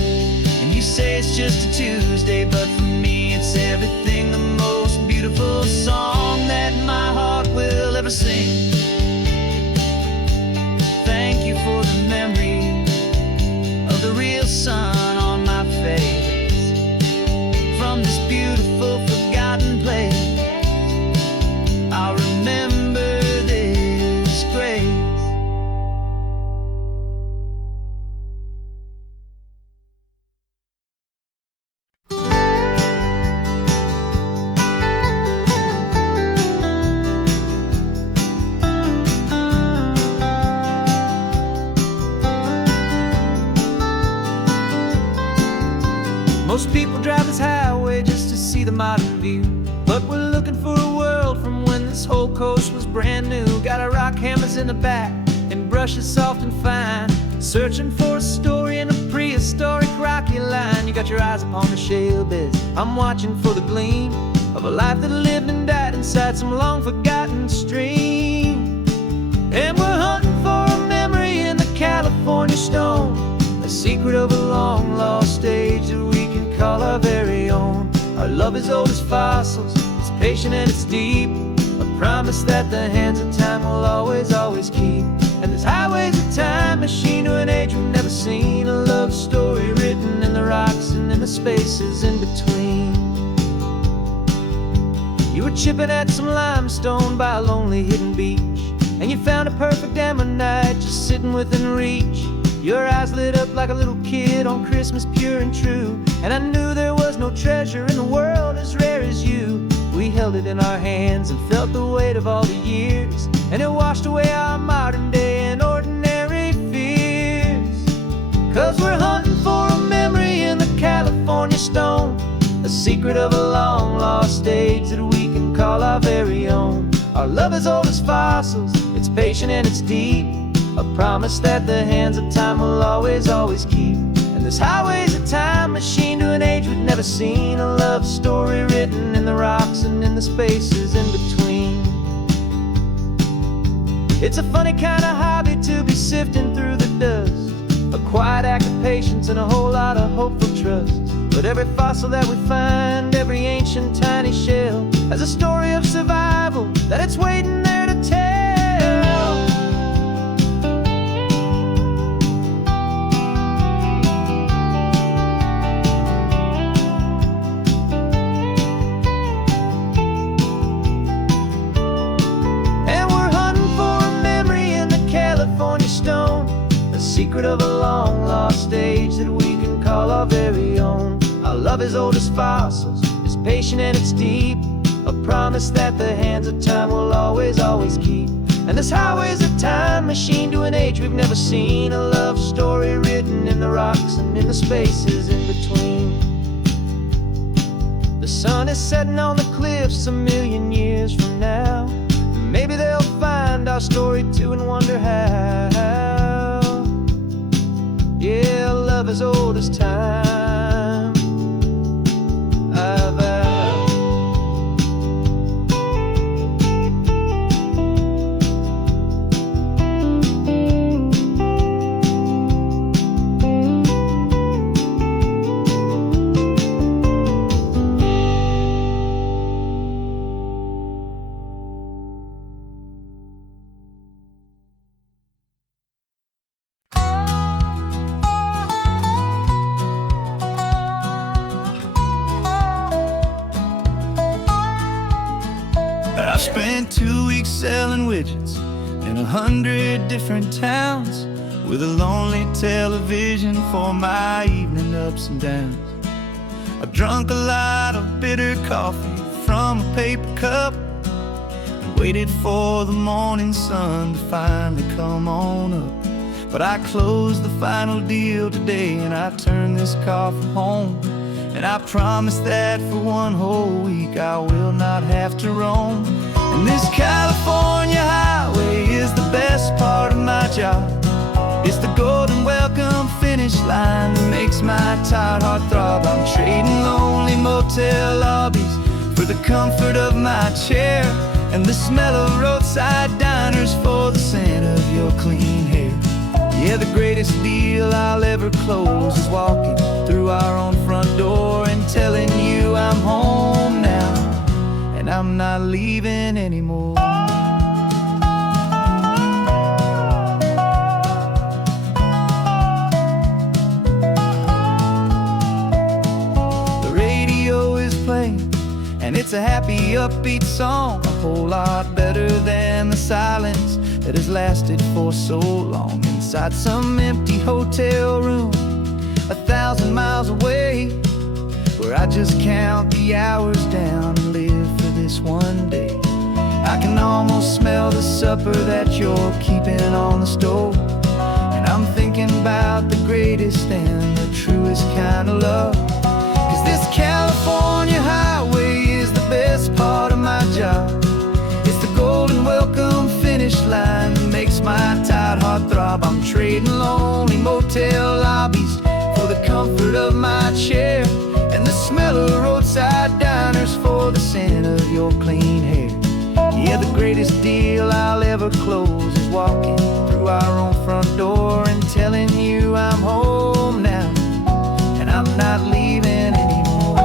And you say it's just a Tuesday, but for me it's everything, the most beautiful song that my heart will ever sing. Thank you for the memory of the real sun on my face, from this beautiful forgotten place. I'll remember this grace. Most people drive this highway just to see the modern view, but we're looking for a world from when this whole coast was brand new. Got our rock hammers in the back and brushes soft and fine, searching for a story in a prehistoric rocky line. You got your eyes upon the shale beds, I'm watching for the gleam of a life that lived and died inside some long forgotten stream. And we're hunting for a memory in the California stone, a secret of a long lost age that we can call our very own. Our love is old as fossils, it's patient and it's deep, a promise that the hands of time will always, always keep. And this highway's a time machine to an age we've never seen, a love story written in the rocks and in the spaces in between. You were chipping at some limestone by a lonely hidden beach, and you found a perfect ammonite just sitting within reach. Your eyes lit up like a little kid on Christmas, pure and true, and I knew there was no treasure in the world as rare as you. We held it in our hands and felt the weight of all the years, and it washed away our modern day and ordinary fears. 'Cause we're hunting for a memory in the California stone, a secret of a long lost age that we can call our very own. Our love is old as fossils, it's patient and it's deep, a promise that the hands of time will always, always keep. And this highway's a time machine to an age we'd never never seen a love story written in the rocks and in the spaces in between. It's a funny kind of hobby to be sifting through the dust, a quiet act of patience and a whole lot of hopeful trust. But every fossil that we find, every ancient tiny shell, has a story of survival that it's waiting there to tell. And we're hunting for a memory in the California stone, a secret of a long lost age that we can call our very own. Our love is old as fossils, it's patient and it's deep, a promise that the hands of time will always, always keep. And this highway's a time machine to an age we've never seen, a love story written in the rocks and in the spaces in between. The sun is setting on the cliffs a million years from now. Maybe they'll find our story too and wonder how. Yeah, love is old as time. I spent 2 weeks selling widgets in 100 different towns, with a lonely television for my evening ups and downs. I drunk a lot of bitter coffee from a paper cup and waited for the morning sun to finally come on up. But I closed the final deal today and I turned this car from home. And I promise that for one whole week I will not have to roam. And this California highway is the best part of my job. It's the golden welcome finish line that makes my tired heart throb. I'm trading lonely motel lobbies for the comfort of my chair, and the smell of roadside diners for the scent of your clean hair. Yeah, the greatest deal I'll ever close is walking through our own front door and telling you I'm home now, and I'm not leaving anymore. The radio is playing, and it's a happy, upbeat song, a whole lot better than the silence that has lasted for so long. Inside some empty hotel room 1,000 miles away, where I just count the hours down and live for this one day. I can almost smell the supper that you're keeping on the stove, and I'm thinking about the greatest and the truest kind of love. 'Cause this California highway is the best part of my job. It's the golden welcome finish line that makes my tired heart throb. I'm trading lonely motel lobbies for the comfort of my chair, and the smell of roadside diners for the scent of your clean hair. Yeah, the greatest deal I'll ever close is walking through our own front door and telling you I'm home now, and I'm not leaving anymore.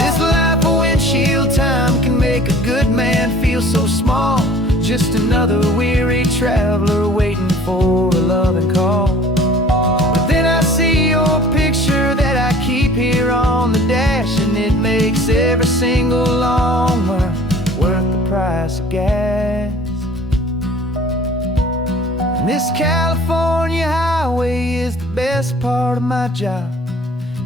This life of windshield time can make a good man feel so small, just another weary traveler waiting for a loving call. But then I see your picture that I keep here on the dash, and it makes every single long mile worth the price of gas. And this California highway is the best part of my job.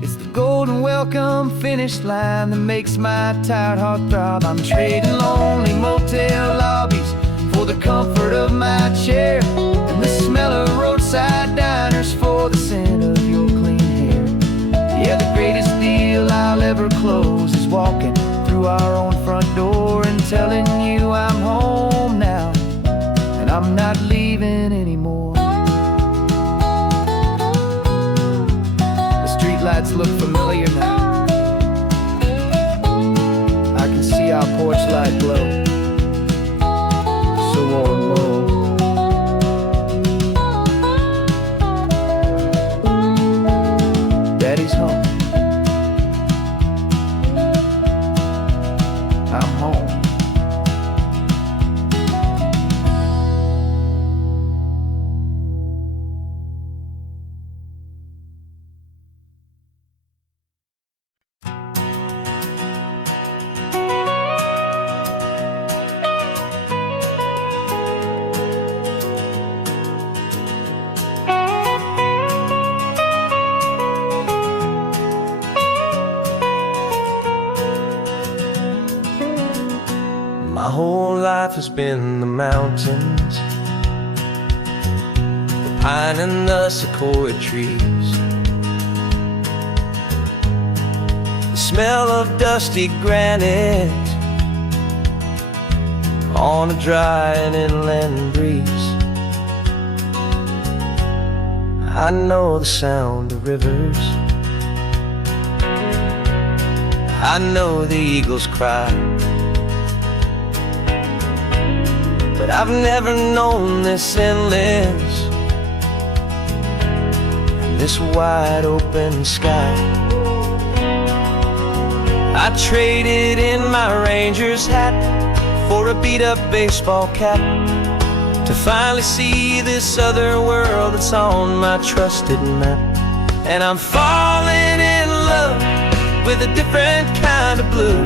It's the golden welcome finish line that makes my tired heart throb. I'm trading lonely motel lobbies for the comfort of my chair, and the smell of roadside diners for the scent of your clean hair. Yeah, the greatest deal I'll ever close is walking through our own front door and telling you I'm home now, and I'm not leaving anymore. streetlights look familiar now. I can see our porch light glow, so warm, warm. Daddy's home. I'm home. My whole life has been the mountains, the pine and the sequoia trees, the smell of dusty granite on a dry and inland breeze. I know the sound of rivers, I know the eagles cry, but I've never known this endless, this wide open sky. I traded in my Ranger's hat for a beat-up baseball cap to finally see this other world that's on my trusted map. And I'm falling in love with a different kind of blue,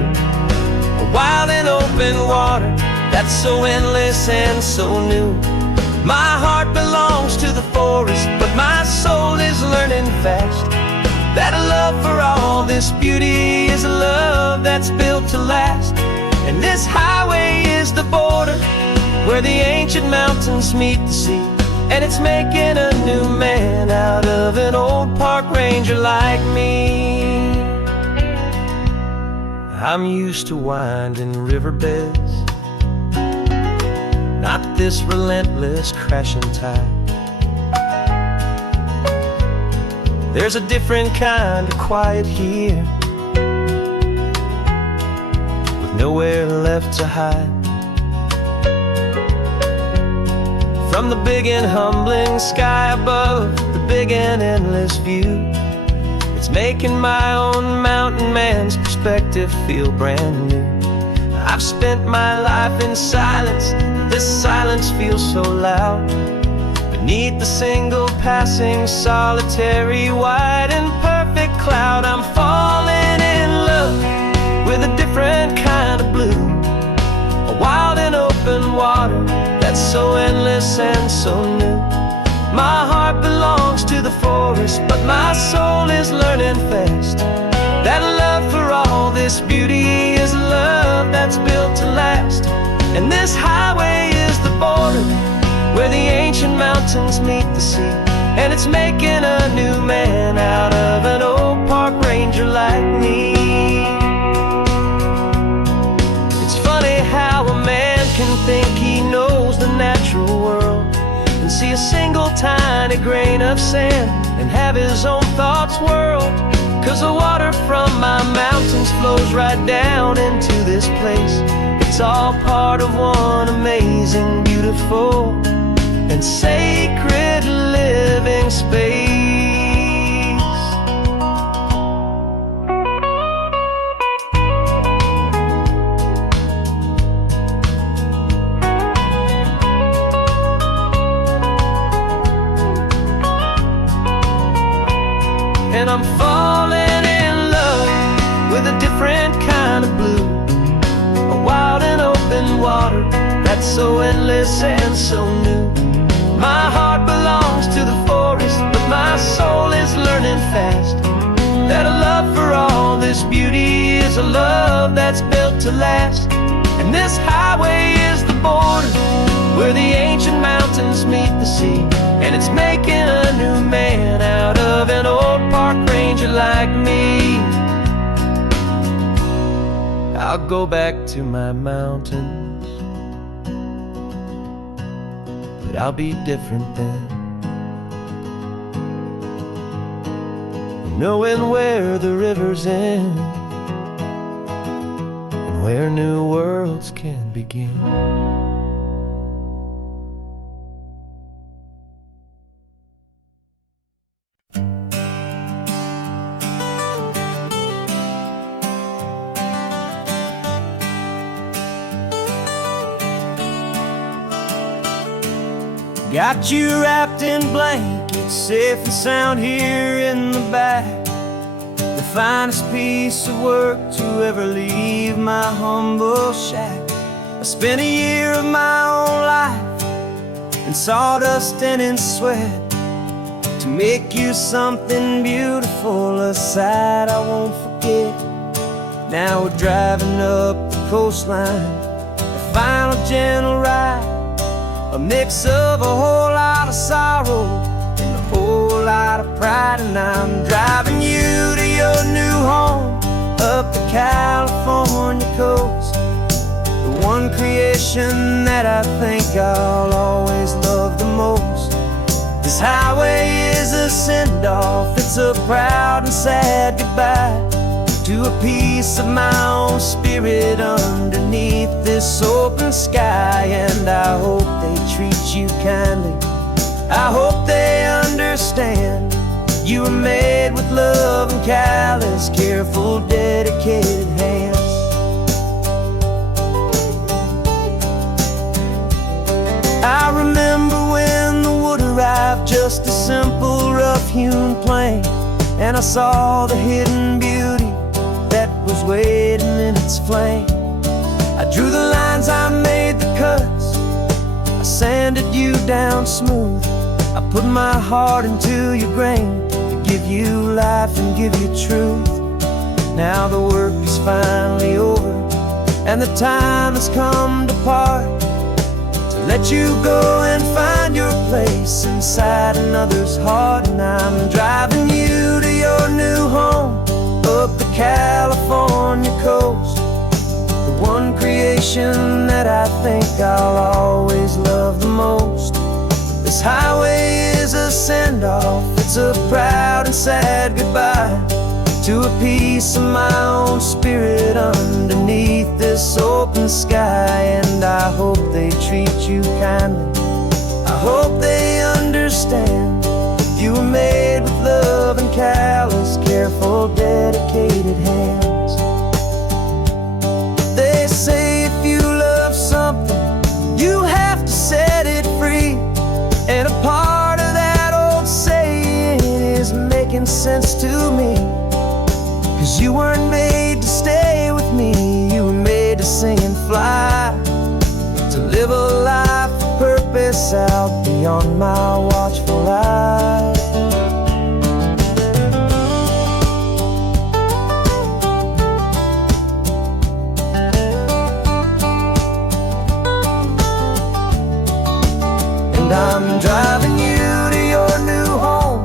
a wild and open water that's so endless and so new. My heart belongs to the forest, but my soul is learning fast that a love for all this beauty is a love that's built to last. And this highway is the border where the ancient mountains meet the sea, and it's making a new man out of an old park ranger like me. I'm used to winding riverbeds, not this relentless crashing tide. There's a different kind of quiet here, with nowhere left to hide. From the big and humbling sky above, the big and endless view, it's making my own mountain man's perspective feel brand new. I've spent my life in silence, this silence feels so loud. Beneath the single passing solitary white and perfect cloud, I'm falling in love with a different kind of blue, a wild and open water that's so endless and so new. My heart belongs to the forest, but my soul is learning fast that a love for all this beauty is a love that's built to last. And this highway is the border where the ancient mountains meet the sea, and it's making a new man out of an old park ranger like me. It's funny how a man can think he knows the natural world and see a single tiny grain of sand and have his own thoughts whirled. 'Cause the water from my mountains flows right down into this place. It's all part of one amazing, beautiful, and sacred living space. And I'm falling in love with a different kind of blue, a wild and open water that's so endless and so new. My heart belongs to the forest, but my soul is learning fast that a love for all this beauty is a love that's built to last. And this highway is the border where the ancient mountains meet the sea, and it's making a new man out of an old park ranger like me. I'll go back to my mountains, but I'll be different then. knowing where the rivers end and where new worlds can begin. Got you wrapped in blankets, safe and sound here in the back. The finest piece of work to ever leave my humble shack. I spent a year of my own life in sawdust and in sweat to make you something beautiful, a sight I won't forget. Now we're driving up the coastline, the final gentle ride, a mix of a whole lot of sorrow and a whole lot of pride. And I'm driving you to your new home up the California coast, the one creation that I think I'll always love the most. This highway is a send-off, it's a proud and sad goodbye to a piece of my own spirit underneath this open sky. And I hope they treat you kindly, I hope they understand you were made with love and callous, careful, dedicated hands. I remember when the wood arrived, just a simple rough-hewn plank, and I saw the hidden beauty that was waiting in its flame. I drew the lines, I made the cuts, I sanded you down smooth. I put my heart into your grain to give you life and give you truth. Now the work is finally over and the time has come to part, to let you go and find your place inside another's heart. And I'm driving you to your new home up the California coast, the one creation that I think I'll always love the most. This highway is a send-off, it's a proud and sad goodbye to a piece of my own spirit underneath this open sky. And I hope they treat you kindly, I hope they understand you were made with love and callous, careful, dedicated hands. They say if you love something, you have to set it free. And a part of that old saying is making sense to me, 'cause you weren't made to stay with me, you were made to sing and fly, to live a life of purpose out beyond my watchful eye. And I'm driving you to your new home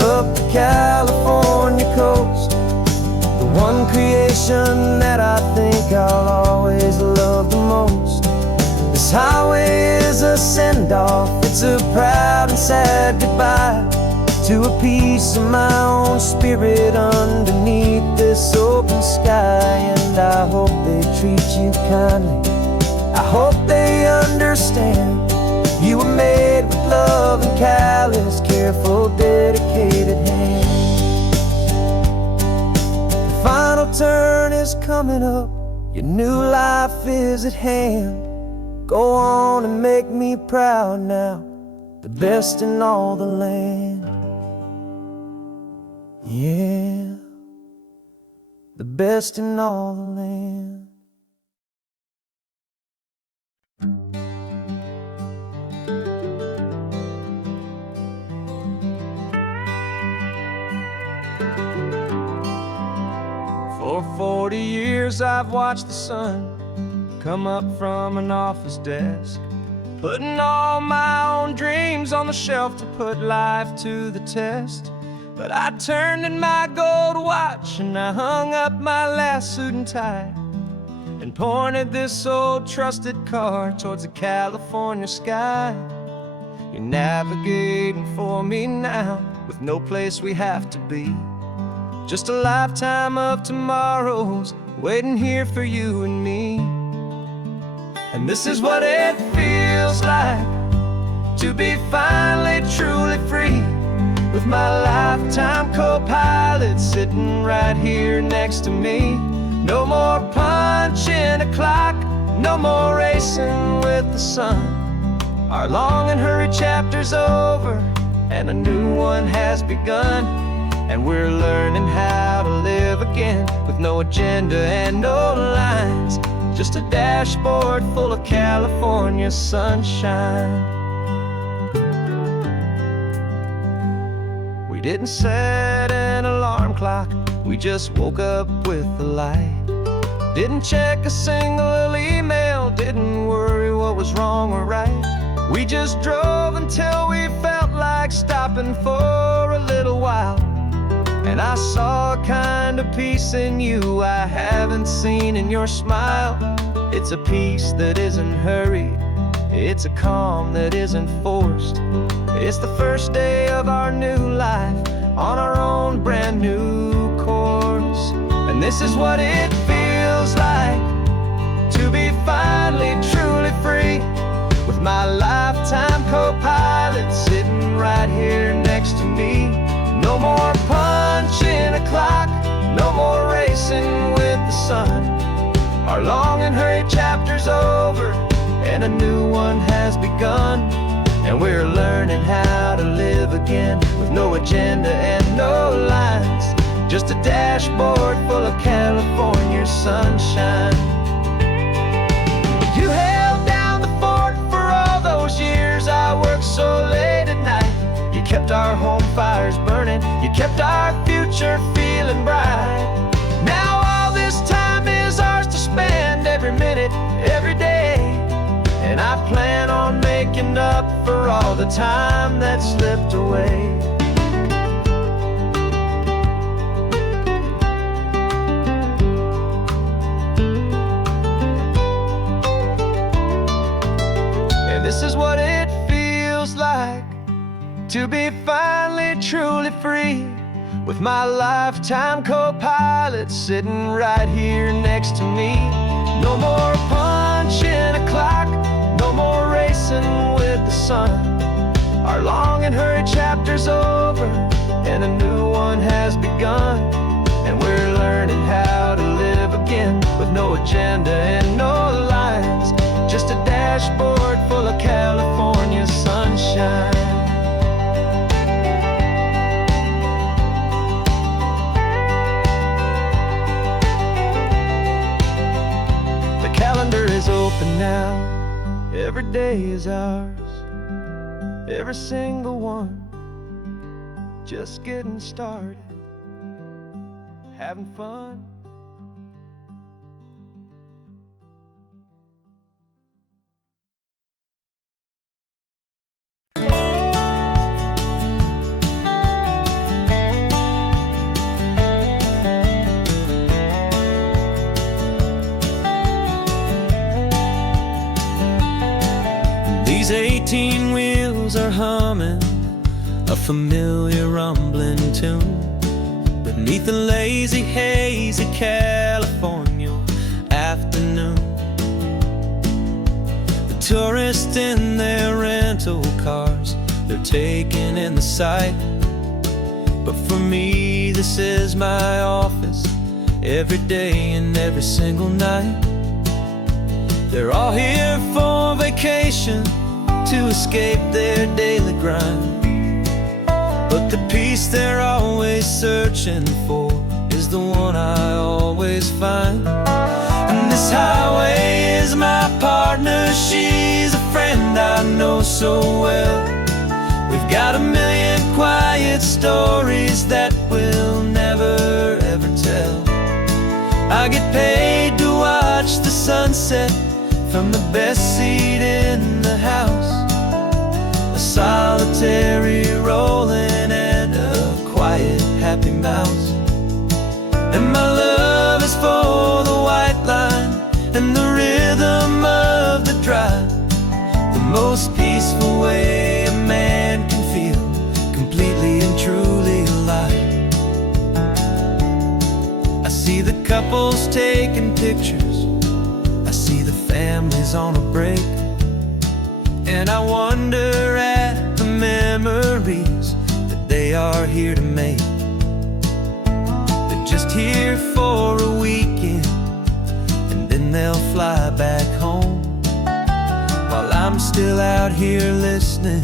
up the California coast, the one creation that I think I'll always love the most. This highway is a send-off, it's a proud and sad goodbye to a piece of my own spirit underneath this open sky. And I hope they treat you kindly, I hope they understand you were made with love and callous, careful, dedicated hands. The final turn is coming up, your new life is at hand. Go on and make me proud now, the best in all the land. Yeah, the best in all the land. For 40 years I've watched the sun come up from an office desk, putting all my own dreams on the shelf to put life to the test. But I turned in my gold watch and I hung up my last suit and tie, and pointed this old trusted car towards the California sky. You're navigating for me now, with no place we have to be. Just a lifetime of tomorrows waiting here for you and me. And this is what it feels like to be finally truly free, with my lifetime co-pilot sitting right here next to me. No more punching a clock, no more racing with the sun. Our long and hurried chapter's over, and a new one has begun. And we're learning how to live again, with no agenda and no lines, just a dashboard full of California sunshine. We didn't set an alarm clock, we just woke up with the light. Didn't check a single email, didn't worry what was wrong or right. We just drove until we felt like stopping for a little while. And I saw a kind of peace in you I haven't seen in your smile. It's a peace that isn't hurried, it's a calm that isn't forced. It's the first day of our new life on our own brand new course. And this is what it feels like to be finally truly free, with my lifetime co-pilot sitting right here next to me. No more punching a clock, no more racing with the sun. Our long and hurried chapter's over, and a new one has begun. And we're learning how to live again, with no agenda and no lines, just a dashboard full of California sunshine. You held down the fort for all those years I worked so late at night. You kept our home fires burning, you kept our future feeling bright. Now all this time is ours to spend, every minute, every day. And I plan on making up for all the time that slipped away. And this is what it feels like to be finally truly free, with my lifetime co-pilot sitting right here next to me. No more punching a clock, no more racing with the sun. Our long and hurried chapter's over, and a new one has begun. And we're learning how to live again, with no agenda and no lines, just a dashboard full of California sunshine. Is open now, every day is ours, every single one, just getting started, having fun. These 18 wheels are humming a familiar rumbling tune beneath the lazy haze of California afternoon. The tourists in their rental cars, they're taking in the sight. But for me, this is my office, every day and every single night. They're all here for vacation, to escape their daily grind. But the peace they're always searching for is the one I always find. And this highway is my partner, she's a friend I know so well. We've got a million quiet stories that we'll never ever tell. I get paid to watch the sunset from the best seat in the house, a solitary rolling and a quiet happy mouse. And my love is for the white line and the rhythm of the drive, the most peaceful way a man can feel completely and truly alive. girls taking pictures. I see the families on a break, and I wonder at the memories that they are here to make. They're just here for a weekend, and then they'll fly back home, while I'm still out here listening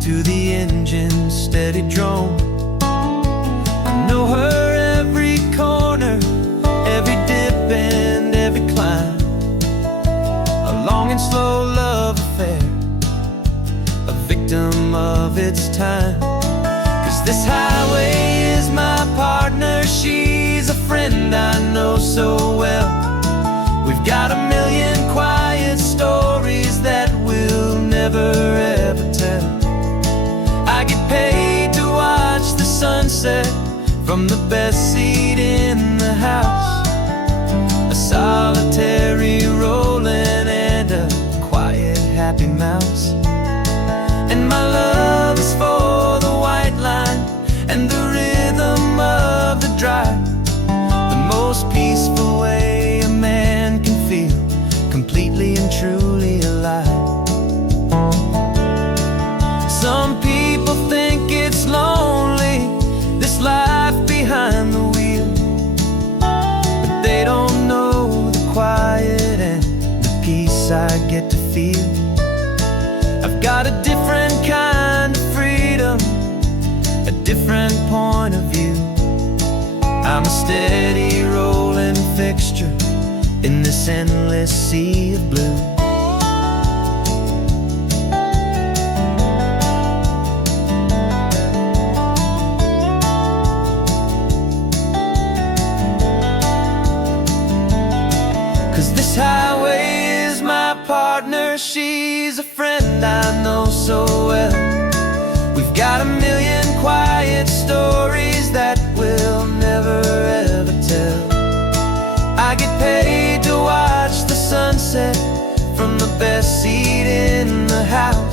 to the engine's steady drone. I know her every corner, every dip and every climb, a long and slow love affair, a victim of its time. 'Cause this highway is my partner, she's a friend I know so well. We've got a million quiet stories that we'll never ever tell. I get paid to watch the sunset from the best seat in the house, a solitary rolling and a quiet happy mouse. And my love is for the white line and the rhythm of the drive, the most peaceful way a man can feel completely and truly alive. Some people think it's lonely, this life behind the wheel, but they don't know the quiet and the peace I get to feel. I've got a different kind of freedom, a different point of view. I'm a steady rolling fixture in this endless sea of blue. Cause this highway is my partner, she's a friend I know so well. We've got a million quiet stories that we'll never ever tell. I get paid to watch the sunset from the best seat in the house,